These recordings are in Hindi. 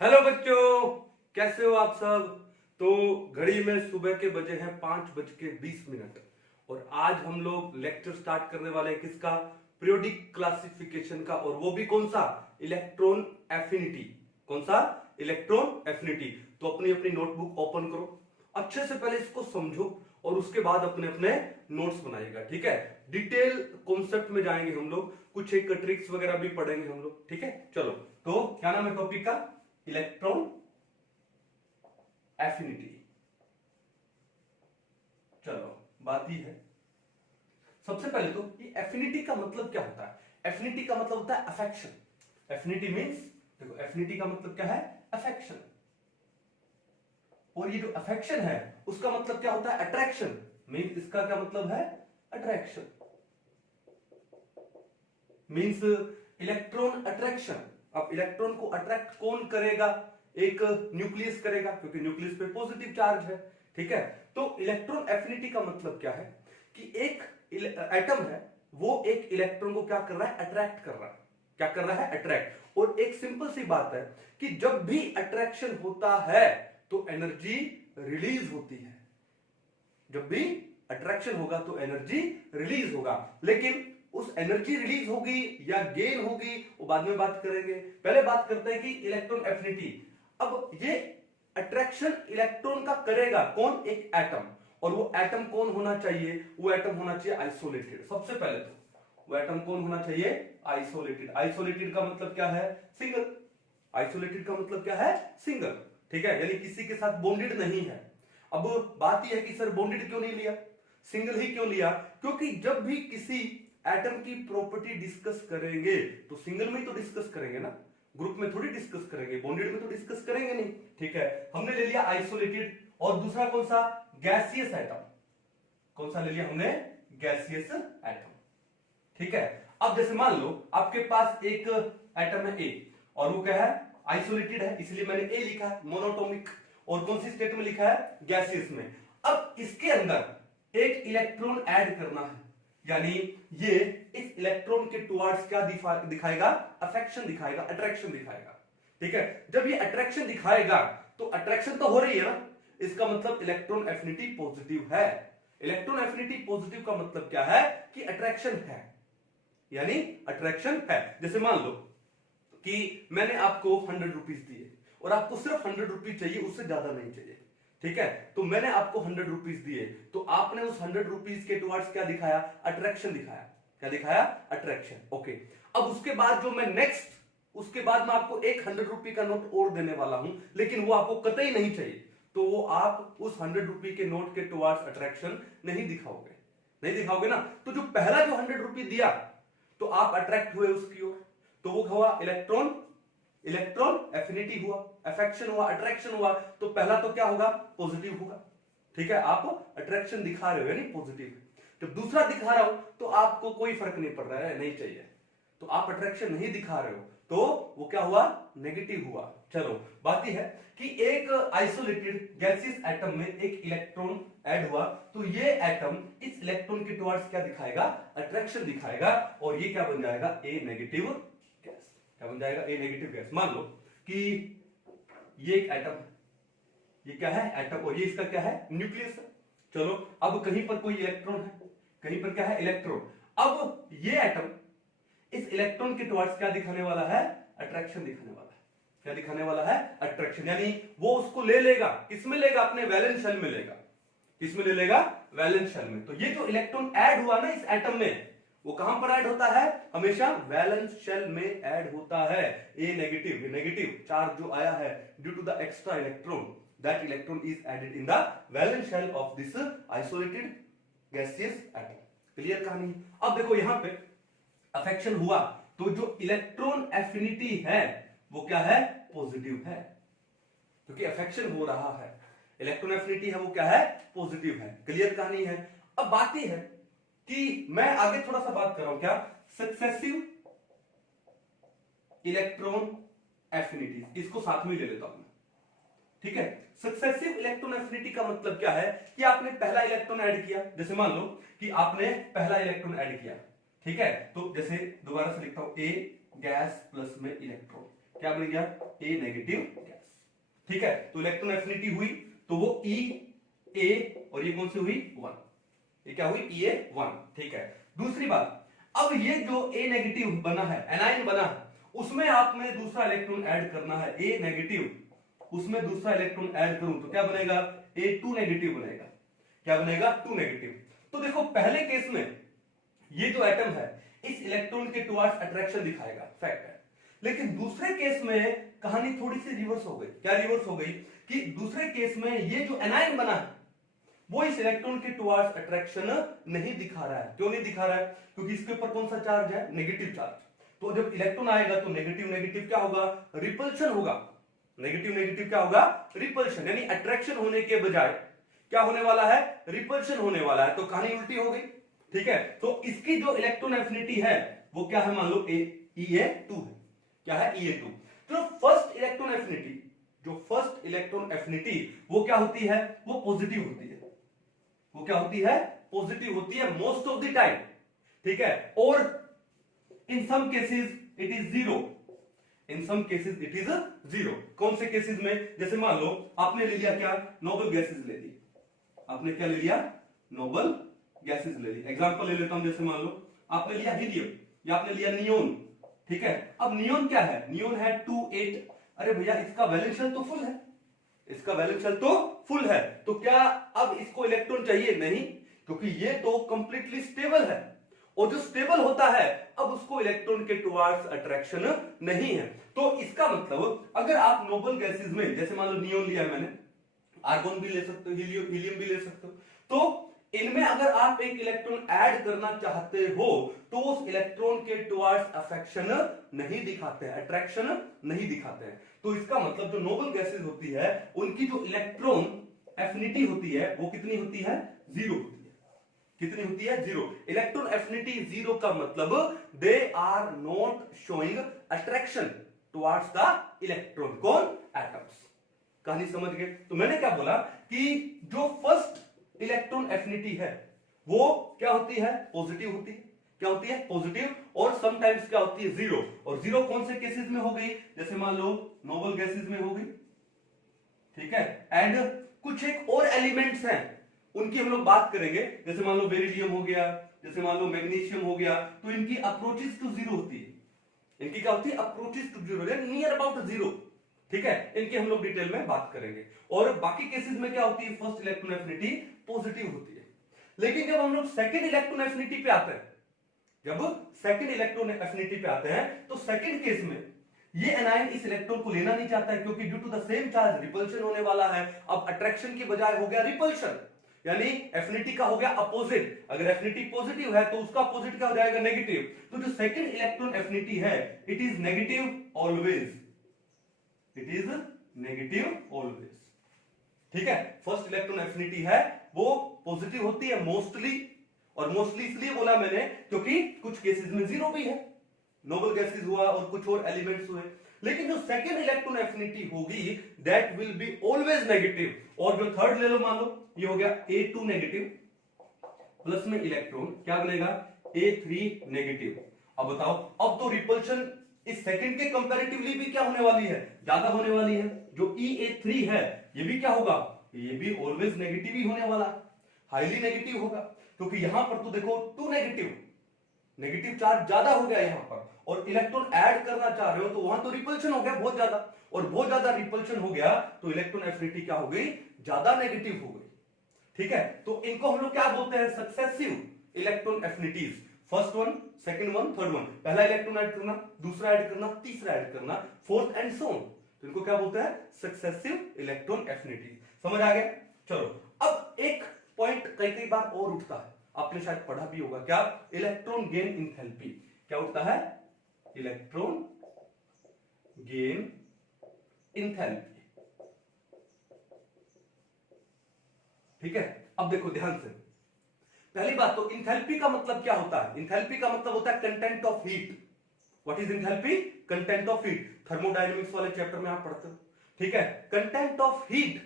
हेलो बच्चों, कैसे हो आप सब। तो घड़ी में सुबह के बजे हैं 5:20 और आज हम लोग लेक्चर स्टार्ट करने वाले हैं किसका, पीरियोडिक क्लासिफिकेशन का। और वो भी कौन सा, इलेक्ट्रॉन एफिनिटी। कौन सा, इलेक्ट्रॉन एफिनिटी। तो अपनी अपनी नोटबुक ओपन करो, अच्छे से पहले इसको समझो और उसके बाद अपने अपने नोट्स बनाइएगा, ठीक है। डिटेल कॉन्सेप्ट में जाएंगे हम लोग, कुछ एक ट्रिक्स वगैरह भी पढ़ेंगे हम लोग, ठीक है। चलो, तो क्या नाम है टॉपिक का, इलेक्ट्रॉन एफिनिटी। चलो, बात ही है। सबसे पहले तो ये एफिनिटी का मतलब क्या होता है। एफिनिटी का मतलब होता है अफेक्शन। एफिनिटी मींस, देखो एफिनिटी का मतलब क्या है, अफेक्शन। और ये जो अफेक्शन है उसका मतलब क्या होता है, अट्रैक्शन। मींस इसका क्या मतलब है, अट्रैक्शन। Means electron attraction. अब इलेक्ट्रॉन को अट्रैक्ट कौन करेगा, एक न्यूक्लियस करेगा, क्योंकि न्यूक्लियस पे पॉजिटिव चार्ज है, ठीक है। तो इलेक्ट्रॉन एफिनिटी का मतलब क्या है कि एक एटम है, वो एक इलेक्ट्रॉन को क्या कर रहा है, अट्रैक्ट कर रहा है। क्या कर रहा है, अट्रैक्ट। और एक सिंपल सी बात है कि जब भी अट्रैक्शन होता है तो एनर्जी रिलीज होती है। जब भी अट्रैक्शन होगा तो एनर्जी रिलीज होगा। लेकिन उस एनर्जी रिलीज होगी या गेन होगी वो बाद में बात करेंगे। पहले बात करते हैं कि इलेक्ट्रॉन एफिनिटी। अब ये अट्रैक्शन इलेक्ट्रॉन का करेगा कौन, एक एटम। और वो एटम कौन होना चाहिए, वो एटम होना चाहिए आइसोलेटेड। सबसे पहले तो वो एटम कौन होना चाहिए, आइसोलेटेड। आइसोलेटेड का मतलब क्या है, सिंगल। आइसोलेटेड का मतलब क्या है, सिंगल, ठीक है। यानी किसी के साथ बॉन्डेड नहीं है। अब बात यह है कि सर बॉन्डेड क्यों नहीं लिया, सिंगल ही क्यों लिया, क्योंकि जब भी किसी एटम की प्रॉपर्टी डिस्कस करेंगे तो सिंगल में ही तो डिस्कस करेंगे ना, ग्रुप में थोड़ी डिस्कस करेंगे, बॉन्डेड में तो डिस्कस करेंगे नहीं, ठीक है। हमने ले लिया आइसोलेटेड। और दूसरा कौन सा, गैसियस एटम। कौन सा ले लिया हमने, गैसियस एटम, ठीक है। अब जैसे मान लो आपके पास एक एटम है ए और वो क्या है, आइसोलेटेड है, इसलिए मैंने ए लिखा है, मोनोटॉमिक। और कौन सी स्टेट में लिखा है, गैसियस में। अब इसके अंदर एक इलेक्ट्रॉन ऐड करना है, यानी ये इस इलेक्ट्रॉन के टुवर्ड्स क्या दिखाएगा, अफेक्शन दिखाएगा, अट्रैक्शन दिखाएगा, ठीक है। जब ये अट्रैक्शन दिखाएगा तो अट्रैक्शन तो हो रही है ना, इसका मतलब इलेक्ट्रॉन एफिनिटी पॉजिटिव है। इलेक्ट्रॉन एफिनिटी पॉजिटिव का मतलब क्या है कि अट्रैक्शन है, यानी अट्रैक्शन है। जैसे मान लो कि मैंने आपको 100 रुपीज दिए और आपको सिर्फ 100 रुपीज चाहिए, उससे ज्यादा नहीं चाहिए, ठीक है। तो मैंने आपको 100 रुपीज दिए, तो आपने उस 100 रुपीज के टुवर्ड्स क्या दिखाया, अट्रैक्शन दिखाया। क्या दिखाया, अट्रैक्शन, ओके। अब उसके बाद जो मैं नेक्स्ट, उसके बाद मैं आपको एक 100 रुपये का नोट और देने वाला हूं, लेकिन वो आपको कतई नहीं चाहिए, तो वो आप उस 100 रुपये के नोट के टुवर्ड्स अट्रैक्शन नहीं दिखाओगे, नहीं दिखाओगे ना। तो जो पहला जो 100 रुपये दिया तो आप अट्रैक्ट हुए उसकी ओर, तो वो हुआ इलेक्ट्रॉन, इलेक्ट्रॉन एफिनिटी हुआ, अफेक्शन हुआ, अट्रैक्शन हुआ। तो पहला तो क्या होगा, पॉजिटिव होगा, ठीक है। आप अट्रैक्शन दिखा रहे हो यानी पॉजिटिव है। जब दूसरा दिखा रहा हूं तो आपको कोई फर्क नहीं पड़ रहा है, नहीं चाहिए, तो आप अट्रैक्शन नहीं दिखा रहे हो, तो वो क्या हुआ, नेगेटिव हुआ। चलो, बात यह है कि एक आइसोलेटेड गैसियस एटम में एक इलेक्ट्रॉन ऐड हुआ, तो ये एटम इस इलेक्ट्रॉन के टुवर्ड्स क्या दिखाएगा, अट्रैक्शन दिखाएगा। और ये क्या बन जाएगा, ए नेगेटिव गैस। क्या बन जाएगा, ए नेगेटिव गैस। मान लो कि ये एक एटम है, ये क्या है, एटम, और ये इसका क्या है, न्यूक्लियस है। चलो, अब कहीं पर कोई इलेक्ट्रॉन है, कहीं पर क्या है, इलेक्ट्रॉन। अब ये एटम इस इलेक्ट्रॉन के टुवर्ड्स क्या दिखाने वाला है, अट्रैक्शन दिखाने वाला है। क्या दिखाने वाला है, अट्रैक्शन। यानी वो उसको ले लेगा, किसमें लेगा, अपने वैलेंस शेल में लेगा। किसमें ले लेगा, वैलेंस शेल में। तो ये जो इलेक्ट्रॉन ऐड हुआ ना इस एटम में, वो कहां पर ऐड होता है, हमेशा वैलेंस शेल में ऐड होता है। ए नेगेटिव, नेगेटिव चार्ज जो आया है due to the extra electron, that electron is added in the valence shell of this isolated gaseous atom. Clear कहानी। अब देखो यहां पे अफेक्शन हुआ तो जो इलेक्ट्रॉन एफिनिटी है वो क्या है, पॉजिटिव है, क्योंकि अफेक्शन हो रहा है। इलेक्ट्रॉन एफिनिटी है वो क्या है, पॉजिटिव है। क्लियर कहानी है। अब बात यह है कि मैं आगे थोड़ा सा बात कर रहा हूं, क्या, सक्सेसिव इलेक्ट्रॉन एफिनिटी, इसको साथ में ले लेता हूं मैं, ठीक है। सक्सेसिव इलेक्ट्रॉन एफिनिटी का मतलब क्या है कि आपने पहला इलेक्ट्रॉन ऐड किया, जैसे मान लो कि आपने पहला इलेक्ट्रॉन ऐड किया, ठीक है। तो जैसे दोबारा से लिखता हूं, ए गैस प्लस में इलेक्ट्रॉन, क्या बन गया, ए नेगेटिव गैस। ठीक है, तो इलेक्ट्रॉन एफिनिटी हुई तो वो ई ए, और ये कौन सी हुई 1, ये क्या हुई EA1। ठीक है, दूसरी बात, अब ये जो ए नेगेटिव बना है, एनाइन बना है, उसमें आप में दूसरा इलेक्ट्रॉन ऐड करना है, ए नेगेटिव, उसमें दूसरा इलेक्ट्रॉन ऐड करूं तो क्या बनेगा, A2 नेगेटिव बनेगा। क्या बनेगा, 2 नेगेटिव। तो देखो पहले केस में ये जो एटम है इस इलेक्ट्रॉन के टुवर्ड्स अट्रैक्शन दिखाएगा, फैक्ट है। लेकिन दूसरे केस में कहानी थोड़ी सी रिवर्स हो गई। क्या रिवर्स हो गई, कि दूसरे केस में ये जो एनाइन बना है वो इस इलेक्ट्रॉन के टुवर्ड्स अट्रैक्शन नहीं दिखा रहा है। क्यों नहीं दिखा रहा है, क्योंकि इसके ऊपर कौन सा चार्ज है, नेगेटिव चार्ज। तो जब इलेक्ट्रॉन आएगा तो नेगेटिव नेगेटिव क्या होगा, रिपल्शन होगा। नेगेटिव नेगेटिव क्या होगा, रिपल्शन, यानी अट्रैक्शन होने के बजाय क्या होने वाला है, रिपल्शन होने वाला है। तो कहानी उल्टी हो गई। ठीक है, तो इसकी जो इलेक्ट्रॉन एफिनिटी है वो क्या है, मान लो EA2 है। क्या है, EA2। तो फर्स्ट इलेक्ट्रॉन एफिनिटी, जो फर्स्ट इलेक्ट्रॉन एफिनिटी वो क्या होती है, वो पॉजिटिव होती है। वो क्या होती है, पॉजिटिव होती है मोस्ट ऑफ द टाइम। ठीक है, और in some cases it is zero, in some cases it is zero. कौन से केसेस में, जैसे मान लो आपने ले लिया क्या, नोबल गैसेस ले ली, आपने क्या ले लिया, नोबल गैसेस ले ली। एग्जांपल ले लेता हूं, जैसे मान लो आपने लिया हीलियम या आपने लिया नियोन। ठीक है, अब नियोन क्या है, नियोन है 2 8। अरे भैया इसका वैलेंस शेल तो फुल है, इसका वैलेंस शेल तो फुल है, तो क्या अब इसको इलेक्ट्रॉन चाहिए, नहीं, क्योंकि ये तो कंप्लीटली स्टेबल है। और जो स्टेबल होता है अब उसको इलेक्ट्रॉन के टुवर्ड्स अट्रैक्शन नहीं है। तो इसका मतलब अगर आप नोबल गैसेस में, जैसे मान लो नियोन लिया है मैंने, आर्गोन भी ले सकते हो, हीलियम भी ले सकते हो, तो इनमें अगर आप एक इलेक्ट्रॉन ऐड करना चाहते हो तो उस इलेक्ट्रॉन के टुवर्ड्स अफेक्शन नहीं दिखाते हैं, अट्रैक्शन नहीं दिखाते हैं। तो इसका मतलब जो नोबल गैसेस होती है उनकी जो इलेक्ट्रॉन एफिनिटी होती है वो कितनी होती है, जीरो होती है। कितनी होती है, जीरो। इलेक्ट्रॉन एफिनिटी जीरो का मतलब they are not showing attraction towards the electron. कौन, एटम्स। कहानी समझ गए। तो मैंने क्या बोला कि जो फर्स्ट इलेक्ट्रॉन एफिनिटी है वो क्या होती है, पॉजिटिव होती है। क्या होती है, पॉजिटिव। और समटाइम्स क्या होती है, जीरो। और जीरो कौन से केसेस में हो गई, जैसे मान लो नोबल गैसेस में हो गई। ठीक है, एंड कुछ एक और एलिमेंट्स हैं उनकी हम लोग बात करेंगे, जैसे मान लो बेरिलियम हो गया, जैसे मान लो मैग्नीशियम हो गया, तो इनकी अप्रोचेस टू जीरो होती है। इनकी क्या होती है, approaches to zero, near about zero. ठीक है, इनकी हम लोग डिटेल में बात करेंगे। और बाकी केसेस में क्या होती है, फर्स्ट इलेक्ट्रॉन एफिनिटी पॉजिटिव होती है। लेकिन जब हम लोग सेकंड इलेक्ट्रॉन एफिनिटी पे आते हैं, जब सेकंड इलेक्ट्रॉन एफिनिटी पे आते हैं तो सेकंड केस में ये एनायन इस इलेक्ट्रॉन को लेना नहीं चाहता है, क्योंकि due to the same charge repulsion होने वाला है। अब अट्रैक्शन की बजाय हो गया रिपल्शन, यानी एफिनिटी का हो गया अपोजिट। अगर एफिनिटी पॉजिटिव है तो उसका अपोजिट क्या हो जाएगा, नेगेटिव। तो जो सेकंड इलेक्ट्रॉन एफिनिटी है it is negative always, it is negative always. ठीक है, फर्स्ट इलेक्ट्रॉन एफिनिटी है वो पॉजिटिव होती है मोस्टली, और मोस्टली इसलिए बोला मैंने क्योंकि कुछ केसेस में जीरो भी है, नोबल गैसेस हुआ और कुछ और एलिमेंट्स हुए। लेकिन जो सेकंड इलेक्ट्रॉन एफिनिटी होगी that will be always negative. और जो थर्ड ले लो, मान लो ये हो गया A2 नेगेटिव, प्लस में इलेक्ट्रॉन क्या बनेगा, A3 नेगेटिव। अब बताओ, अब तो रिपल्शन इस सेकंड के कंपैरेटिवली भी क्या होने वाली है, ज्यादा होने वाली है। जो EA3 है ये भी क्या होगा, ये भी ऑलवेज नेगेटिव ही होने वाला, हाईली नेगेटिव होगा। क्योंकि यहां पर तो देखो 2 नेगेटिव, नेगेटिव चार्ज ज्यादा हो गया यहां पर, और इलेक्ट्रॉन ऐड करना चाह रहे हो तो वहां तो रिपल्शन हो गया बहुत ज्यादा, और बहुत ज्यादा रिपल्शन हो गया तो इलेक्ट्रॉन एफिनिटी क्या हो गई, ज्यादा नेगेटिव हो गई। ठीक है, तो इनको हम लोग क्या बोलते हैं, successive electron affinities. First one, second one, third one, पहला इलेक्ट्रॉन ऐड करना, दूसरा ऐड करना, तीसरा ऐड करना, फोर्थ एंड सो ऑन। तो इनको क्या बोलते हैं, सक्सेसिव इलेक्ट्रॉन एफिनिटी। समझ आ गया। चलो, अब एक पॉइंट कई कई बार और उठता है, आपने शायद पढ़ा भी होगा, क्या, इलेक्ट्रॉन गेन इंथैल्पी। क्या उठता है, इलेक्ट्रॉन गेन इंथैल्पी। ठीक है, अब देखो ध्यान से, पहली बात तो इंथैल्पी का मतलब क्या होता है, इंथैल्पी का मतलब होता है content of heat. What is enthalpy, content of heat. Thermodynamics वाले चैप्टर में आप पढ़ते हो। ठीक है, कंटेंट ऑफ हीट,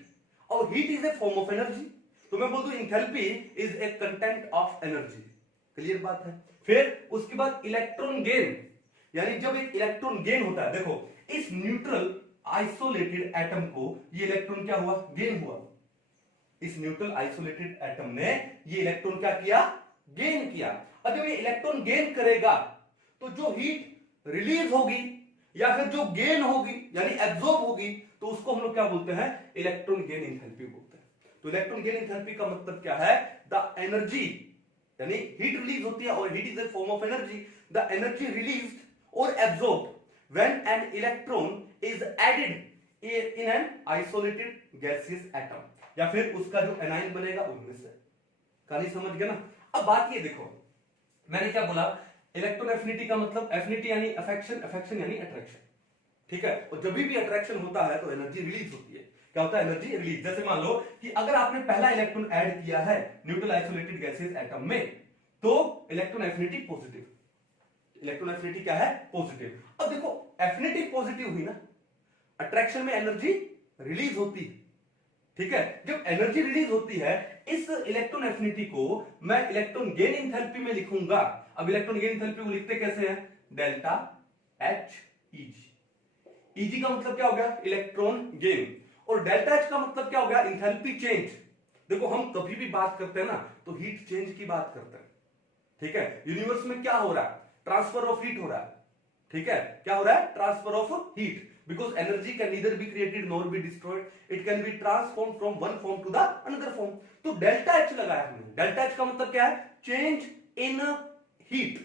और heat is a form of energy, तो मैं बोल दूं enthalpy is a content of energy. Clear बात है। फिर उसके बाद इलेक्ट्रॉन गेन, यानी जब एक इलेक्ट्रॉन गेन होता है, देखो इस न्यूट्रल आइसोलेटेड एटम को ये इलेक्ट्रॉन क्या हुआ, गेन हुआ। इस न्यूट्रल आइसोलेटेड एटम ने ये इलेक्ट्रॉन क्या किया, गेन किया। अब जब ये इलेक्ट्रॉन गेन करेगा तो जो हीट रिलीज होगी या फिर जो गेन होगी यानी एब्जॉर्ब होगी, तो उसको हम लोग क्या बोलते हैं, इलेक्ट्रॉन गेन एंथैल्पी बोलते हैं। तो इलेक्ट्रॉन गेन एंथैल्पी का मतलब क्या है, द एनर्जी, यानी हीट रिलीज होती है और heat is a form of energy, the energy released और absorbed when an electron is added in an isolated gaseous atom, या फिर उसका जो एनाइन बनेगा उनमें से। कहानी समझ गए ना। अब बात ये देखो, मैंने क्या बोला, इलेक्ट्रॉन एफिनिटी का मतलब, एफिनिटी यानी अफेक्शन, अफेक्शन यानी अट्रैक्शन, ठीक है। और जब भी अट्रैक्शन होता है तो एनर्जी रिलीज होती है। क्या होता है, एनर्जी रिलीज। जैसे मान लो कि अगर आपने पहला इलेक्ट्रॉन ऐड किया है न्यूट्रल आइसोलेटेड गैसियस एटम में, तो electron affinity positive, electron affinity क्या है, पॉजिटिव। अब देखो एफिनिटी पॉजिटिव हुई ना, अट्रैक्शन में एनर्जी रिलीज होती है, ठीक है। जब एनर्जी रिलीज होती है, इस इलेक्ट्रॉन एफिनिटी को मैं इलेक्ट्रॉन गेन एंथैल्पी में लिखूंगा। अब इलेक्ट्रॉन गेन एंथैल्पी को लिखते कैसे हैं, डेल्टा एच ईजी। ईजी का मतलब क्या हो गया, इलेक्ट्रॉन गेन, और डेल्टा एच का मतलब क्या हो गया, एंथैल्पी चेंज। देखो हम कभी भी बात करते हैं ना तो हीट चेंज की बात करते हैं, ठीक है। यूनिवर्स में क्या हो रहा है, ट्रांसफर ऑफ हीट हो रहा है, ठीक है। क्या हो रहा है, transfer of heat, because energy can neither be created nor be destroyed, it can be transformed from one form to the another form। तो डेल्टा एच लगाया हमने। डेल्टा एच का मतलब क्या है, change in heat,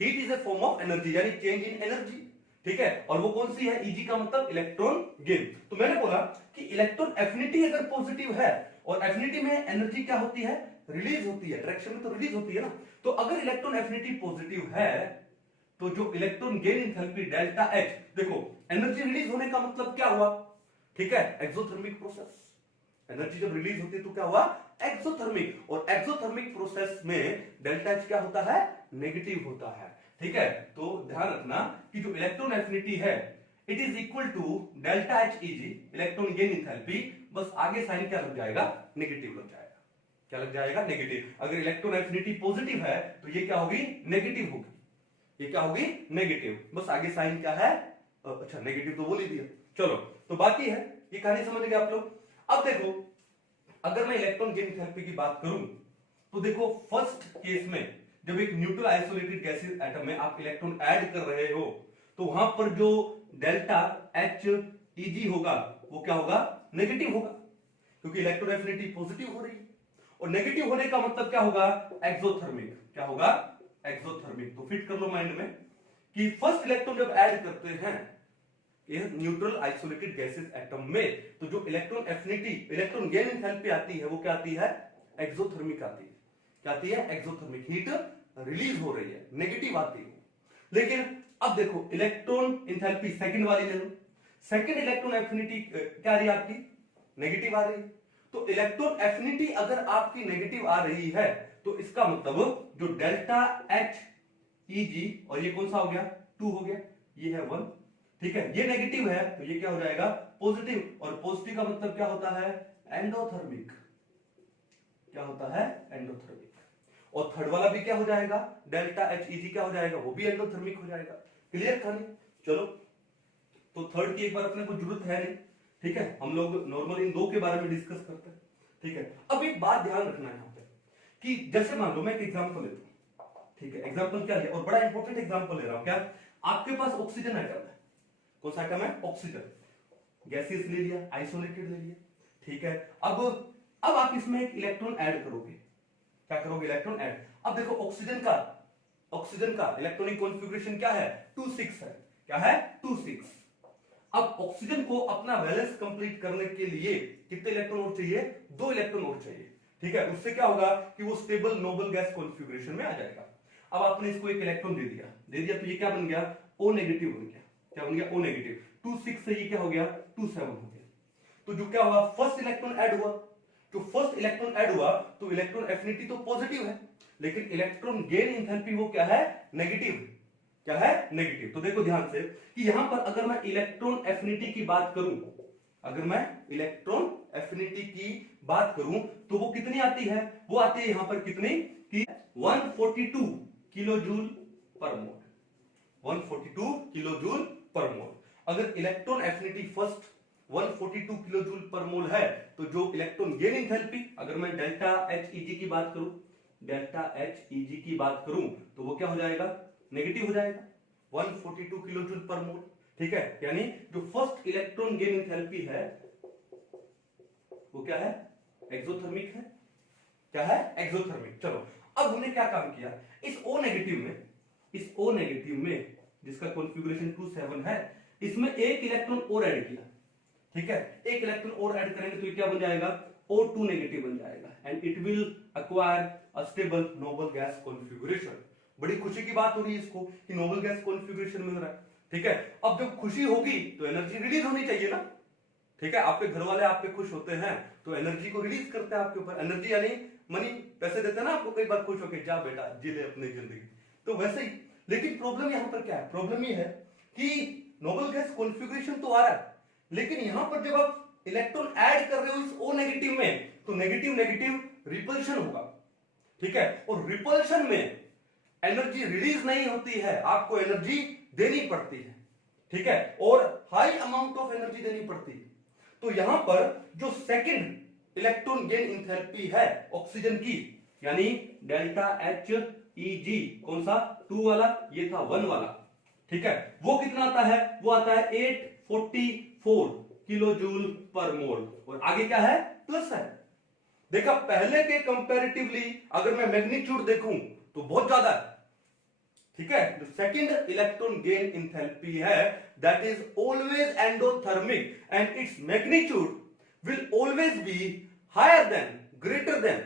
heat is a form of energy, यानी चेंज इन एनर्जी, ठीक है। और वो कौन सी है, ईजी का मतलब इलेक्ट्रॉन गेन। तो मैंने बोला कि इलेक्ट्रॉन एफिनिटी अगर पॉजिटिव है, और एफिनिटी में एनर्जी क्या होती है, रिलीज होती है, अट्रैक्शन में तो रिलीज होती है ना। तो अगर इलेक्ट्रॉन एफिनिटी पॉजिटिव है तो जो electron gain enthalpy delta H, देखो एनर्जी रिलीज होने का मतलब क्या हुआ, ठीक है, एक्सोथर्मिक प्रोसेस। एनर्जी जब रिलीज होती है तो क्या हुआ, एक्सोथर्मिक, और एक्सोथर्मिक प्रोसेस में डेल्टा एच क्या होता है, नेगेटिव होता है, ठीक है। तो ध्यान रखना कि जो इलेक्ट्रॉन एफिनिटी है it is equal to delta H EG, electron gain enthalpy, बस आगे साइन क्या लग जाएगा, नेगेटिव लग जाएगा। क्या लग जाएगा, नेगेटिव। अगर इलेक्ट्रॉन एफिनिटी पॉजिटिव है तो ये क्या होगी, नेगेटिव होगी, ये क्या होगी, नेगेटिव, बस आगे साइन क्या है, अच्छा नेगेटिव तो बोल ही दिया। चलो तो बाकी है, ये कहानी समझ गए आप लोग। अब देखो अगर मैं इलेक्ट्रॉन गेन एंथैल्पी की बात करूं तो देखो फर्स्ट केस में जब एक न्यूट्रल आइसोलेटेड गैसियस एटम में आप इलेक्ट्रॉन ऐड कर रहे हो तो वहां पर जो डेल्टा एच ईजी होगा वो क्या होगा, नेगेटिव होगा, क्योंकि इलेक्ट्रॉन एफिनिटी पॉजिटिव हो रही है। और नेगेटिव होने का मतलब क्या होगा, एक्सोथर्मिक। क्या होगा, एक्सोथर्मिक। तो फिट कर लो माइंड में कि फर्स्ट इलेक्ट्रॉन जब ऐड करते हैं ये न्यूट्रल आइसोलेटेड गैसेस एटम में, तो जो electron affinity, electron gain enthalpy आती है वो क्या आती है, एक्सोथर्मिक आती है। क्या आती है, एक्सोथर्मिक, हीट रिलीज हो रही है, नेगेटिव आती है। लेकिन अब देखो इलेक्ट्रॉन एंथैल्पी सेकंड वाली ले लो, सेकंड इलेक्ट्रॉन एफिनिटी क्या आ रही है आपकी, नेगेटिव आ रही है। तो इलेक्ट्रॉन एफिनिटी अगर आपकी नेगेटिव आ रही है तो इसका मतलब जो डेल्टा एच ईजी, और ये कौन सा हो गया, 2 हो गया, ये है 1, ठीक है। ये नेगेटिव है तो ये क्या हो जाएगा, पॉजिटिव, और पॉजिटिव का मतलब क्या होता है, एंडोथर्मिक। क्या होता है, एंडोथर्मिक। और थर्ड वाला भी क्या हो जाएगा, डेल्टा एच ईजी क्या हो जाएगा, वो भी एंडोथर्मिक हो जाएगा। क्लियर कहानी। चलो तो थर्ड की एक बार अपने को जरूरत है नहीं, ठीक है, हम लोग नॉर्मल इन दो के बारे में डिस्कस करते हैं, ठीक है। अब एक बात ध्यान रखना है यहाँ पे कि जैसे मान लो मैं एक एग्जांपल लेता हूं, ठीक है, एग्जांपल क्या है, और बड़ा इंपॉर्टेंट एग्जांपल ले रहा हूं, क्या आपके पास ऑक्सीजन एटम है, कौन सा एटम है, ऑक्सीजन, गैसियस ले लिया, आइसोलेटेड ले लिया, ठीक है। अब आप इसमें एक इलेक्ट्रॉन ऐड करोगे, क्या करोगे, इलेक्ट्रॉन ऐड। अब देखो ऑक्सीजन का इलेक्ट्रॉनिक कॉन्फ़िगरेशन क्या है, 2 6 है, क्या है, 2 6। अब ऑक्सीजन को अपना वैलेंस कंप्लीट करने के लिए कितने इलेक्ट्रॉन और चाहिए, 2 इलेक्ट्रॉन और चाहिए, ठीक है। उससे क्या होगा कि वो स्टेबल नोबल गैस कॉन्फ़िगरेशन में आ जाएगा। अब आपने इसको एक इलेक्ट्रॉन दे दिया तो ये क्या बन गया, O नेगेटिव बन गया। क्या बन गया, O नेगेटिव। 2 6 से ये क्या हो गया, 2 7 हो गया। तो जो क्या हुआ, फर्स्ट इलेक्ट्रॉन ऐड हुआ, जो फर्स्ट इलेक्ट्रॉन ऐड हुआ तो इलेक्ट्रॉन एफिनिटी तो पॉजिटिव है, लेकिन इलेक्ट्रॉन गेन एंथैल्पी वो क्या है, नेगेटिव। क्या है, नेगेटिव। तो देखो ध्यान से कि यहां पर अगर मैं इलेक्ट्रॉन एफिनिटी की बात करूं, अगर मैं इलेक्ट्रॉन एफिनिटी की बात करूं तो वो कितनी आती है, वो आती है यहां पर कितनी कि 142 किलो जूल पर मोल, 142 किलो जूल पर मोल। अगर electron affinity first 142 kilo joule per mole है तो जो इलेक्ट्रॉन गेन एंथैल्पी, अगर मैं डेल्टा एच ईजी की बात करूं, डेल्टा एच ईजी की बात करूं तो वो क्या हो जाएगा, नेगेटिव हो जाएगा 142 किलो जूल पर मोल। ठीक है, यानी जो फर्स्ट इलेक्ट्रॉन गेन एंथैल्पी है वो क्या है, एक्सोथर्मिक है। क्या है, एक्सोथर्मिक। चलो अब हमने क्या काम किया, इस O नेगेटिव में, इस O नेगेटिव में जिसका कॉन्फ़िगरेशन 27 है, इसमें एक इलेक्ट्रॉन और ऐड किया। ठीक है, एक इलेक्ट्रॉन और ऐड करेंगे तो ये क्या बन जाएगा, O2 नेगेटिव बन जाएगा and it will acquire a stable noble gas configuration. बड़ी खुशी की बात हो रही है इसको कि नोबल गैस कॉन्फ़िगरेशन मिल रहा है। ठीक है, अब जब खुशी होगी तो एनर्जी रिलीज होनी चाहिए ना। ठीक है, आपके घर वाले आप पे खुश होते हैं तो एनर्जी को रिलीज करते हैं आपके ऊपर। एनर्जी यानी मनी, पैसे देते हैं ना आपको, कई बार खुश होकर जा बेटा जी ले अपनी जिंदगी, तो वैसे ही। लेकिन प्रॉब्लम यहां पर क्या है, प्रॉब्लम ये है कि नोबल गैस कॉन्फ़िगरेशन तो आ रहा है, लेकिन यहां पर जब आप इलेक्ट्रॉन ऐड कर रहे हो इस O नेगेटिव में तो नेगेटिव नेगेटिव रिपल्शन होगा। ठीक है, और रिपल्शन में एनर्जी रिलीज नहीं होती है, आपको एनर्जी देनी पड़ती है। ठीक है, और हाई अमाउंट ऑफ एनर्जी देनी पड़ती है। तो यहां पर जो सेकंड इलेक्ट्रॉन गेन एंथैल्पी है ऑक्सीजन की, यानी डेल्टा एच ईजी, कौन सा 2 वाला, ये था 1 वाला। ठीक है, वो कितना आता है, वो आता है 844 किलो जूल पर मोल, और आगे क्या है, प्लस है। देखा, पहले के कंपैरेटिवली अगर मैं मैग्नीट्यूड देखूं तो बहुत ज्यादा है। ठीक है, जो सेकंड इलेक्ट्रॉन गेन एंथैल्पी है that is always endothermic and its magnitude will always be higher than, greater than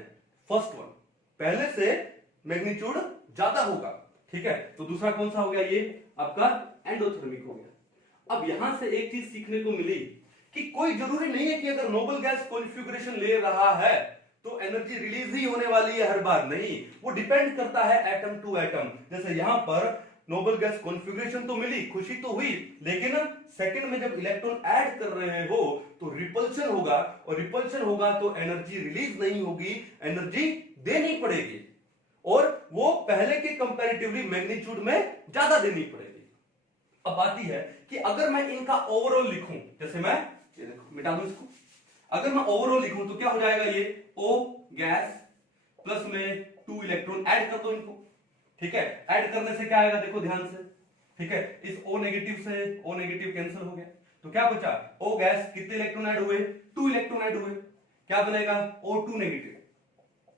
first one. पहले से मैग्नीट्यूड ज्यादा होगा। ठीक है, तो दूसरा कौन सा हो गया, ये आपका एंडोथर्मिक हो गया। अब यहां से एक चीज सीखने को मिली कि कोई जरूरी नहीं है कि अगर नोबल गैस कॉन्फ़िगरेशन ले रहा है तो एनर्जी रिलीज ही होने वाली है हर बार, नहीं, वो डिपेंड करता है एटम टू एटम। जैसे यहां पर नोबल गैस कॉन्फ़िगरेशन तो मिली, खुशी तो हुई, लेकिन सेकंड में जब इलेक्ट्रॉन ऐड कर रहे हो तो रिपल्शन होगा, और रिपल्शन होगा तो एनर्जी रिलीज नहीं होगी, एनर्जी देनी पड़ेगी, और वो पहले के कंपैरेटिवली मैग्नीट्यूड में ज्यादा देनी पड़ेगी। अब बात यह है कि अगर मैं इनका ओवरऑल लिखूं, जैसे मैं ये देखो मिटा दूं इसको, अगर मैं ओवरऑल लिखूं तो क्या हो जाएगा, ये O गैस प्लस में 2 इलेक्ट्रॉन ऐड कर दो इनको। ठीक है, ऐड करने से क्या आएगा, देखो ध्यान से। ठीक है, इस O नेगेटिव से O नेगेटिव कैंसिल हो गया, तो क्या बचा, O गैस कितने इलेक्ट्रॉन ऐड हुए, 2 इलेक्ट्रॉन ऐड हुए, क्या बनेगा, O2 नेगेटिव।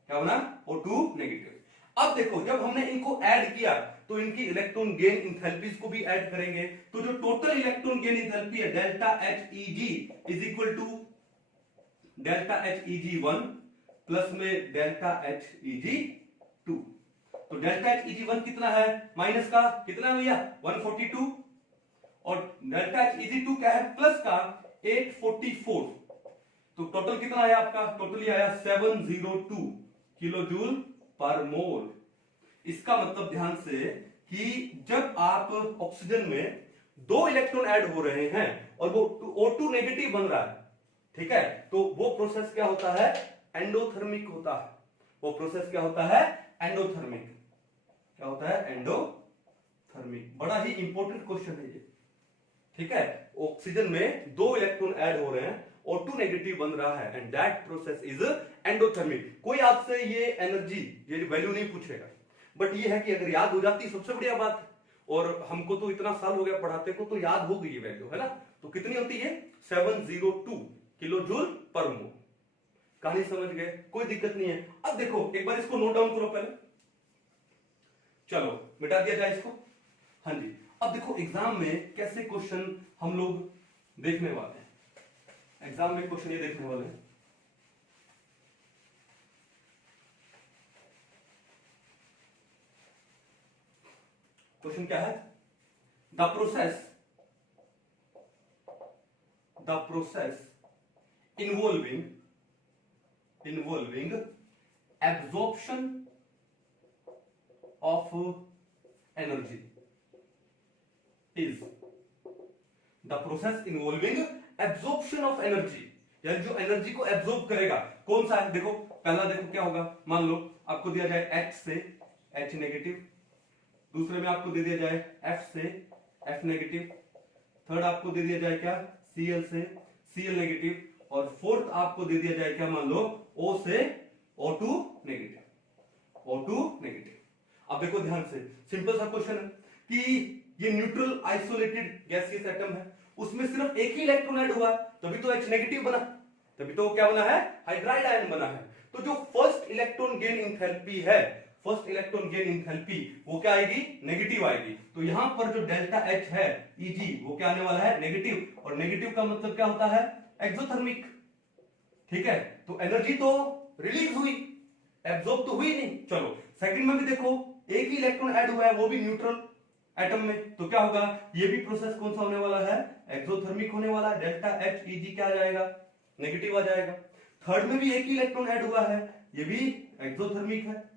क्या बना, O2 नेगेटिव। अब देखो, जब हमने इनको ऐड किया तो इनकी इलेक्ट्रॉन गेन एंथैल्पीज को भी ऐड करेंगे, तो जो टोटल इलेक्ट्रॉन गेन एंथैल्पी है delta H EG is equal to delta H EG 1 plus में डेल्टा एच ईजी 2। तो डेल्टा एच ईजी 1 कितना है, माइनस का कितना है भैया 142, और डेल्टा एच ईजी 2 क्या है, प्लस का 844। तो टोटल कितना आया आपका, टोटली आया 702 किलो जूल पर मोल। इसका मतलब ध्यान से कि जब आप ऑक्सीजन में 2 इलेक्ट्रॉन ऐड हो रहे हैं और वो O2 नेगेटिव बन रहा है, ठीक है, तो वो प्रोसेस क्या होता है, एंडोथर्मिक होता है। वो प्रोसेस क्या होता है, एंडोथर्मिक। क्या होता है, एंडोथर्मिक। बड़ा ही इंपॉर्टेंट क्वेश्चन है ये। ठीक है, ऑक्सीजन में 2 इलेक्ट्रॉन ऐड हो रहे हैं, O2 नेगेटिव बन रहा है, and that process is endothermic. कोई आपसे ये एनर्जी, ये वैल्यू नहीं पूछेगा, बट ये है कि अगर याद हो जाती सबसे बढ़िया बात है, और हमको तो इतना साल हो गया पढ़ाते को, तो याद हो गई ये वैल्यू, है ना। तो कितनी होती है, 702 किलो जूल पर मोल। कहानी समझ गए, कोई दिक्कत नहीं है। अब देखो एक बार इसको नोट डाउन करो पहले, चलो मिटा दिया जाए इसको। हाँ जी, अब देखो एग्जाम में कैसे क्वेश्चन हम लोग देखने वाले हैं। एग्जाम में क्वेश्चन ये देखने वाले हैं, क्वेश्चन क्या है, the process involving absorption of energy is the process involving absorption of energy, यानी जो एनर्जी को एब्जॉर्ब करेगा कौन सा है। देखो पहला, देखो क्या होगा, मान लो आपको दिया जाए H से H नेगेटिव, दूसरे में आपको दे दिया जाए F से F नेगेटिव, थर्ड आपको दे दिया जाए क्या Cl से Cl नेगेटिव, और फोर्थ आपको दे दिया जाए क्या मान लो O से O2 नेगेटिव, O2 नेगेटिव। अब देखो ध्यान से, सिंपल सा क्वेश्चन है कि ये न्यूट्रल आइसोलेटेड गैसियस एटम है, उसमें सिर्फ एक ही इलेक्ट्रॉन ऐड हुआ है, तभी तो H नेगेटिव बना, तभी तो क्या बना है हाइड्राइड आयन बना है। तो जो फर्स्ट इलेक्ट्रॉन गेन इंथैल्पी है, फर्स्ट इलेक्ट्रॉन गेन इंथैल्पी वो क्या आएगी नेगेटिव आएगी। तो यहां पर जो डेल्टा H है Eg वो क्या आने वाला है नेगेटिव, और नेगेटिव का मतलब क्या होता है एक्सोथर्मिक। ठीक है, तो एनर्जी तो रिलीज हुई, एब्जॉर्ब तो हुई नहीं। चलो सेकंड में भी देखो एक ही इलेक्ट्रॉन ऐड हुआ है, वो भी न्यूट्रल एटम में, तो क्या होगा ये भी प्रोसेस कौन सा होने वाला है एक्सोथर्मिक होने वाला है। डेल्टा H Eg क्या आ जाएगा नेगेटिव आ जाएगा। थर्ड में भी एक ही इलेक्ट्रॉन ऐड हुआ है, ये भी एक्सोथर्मिक है।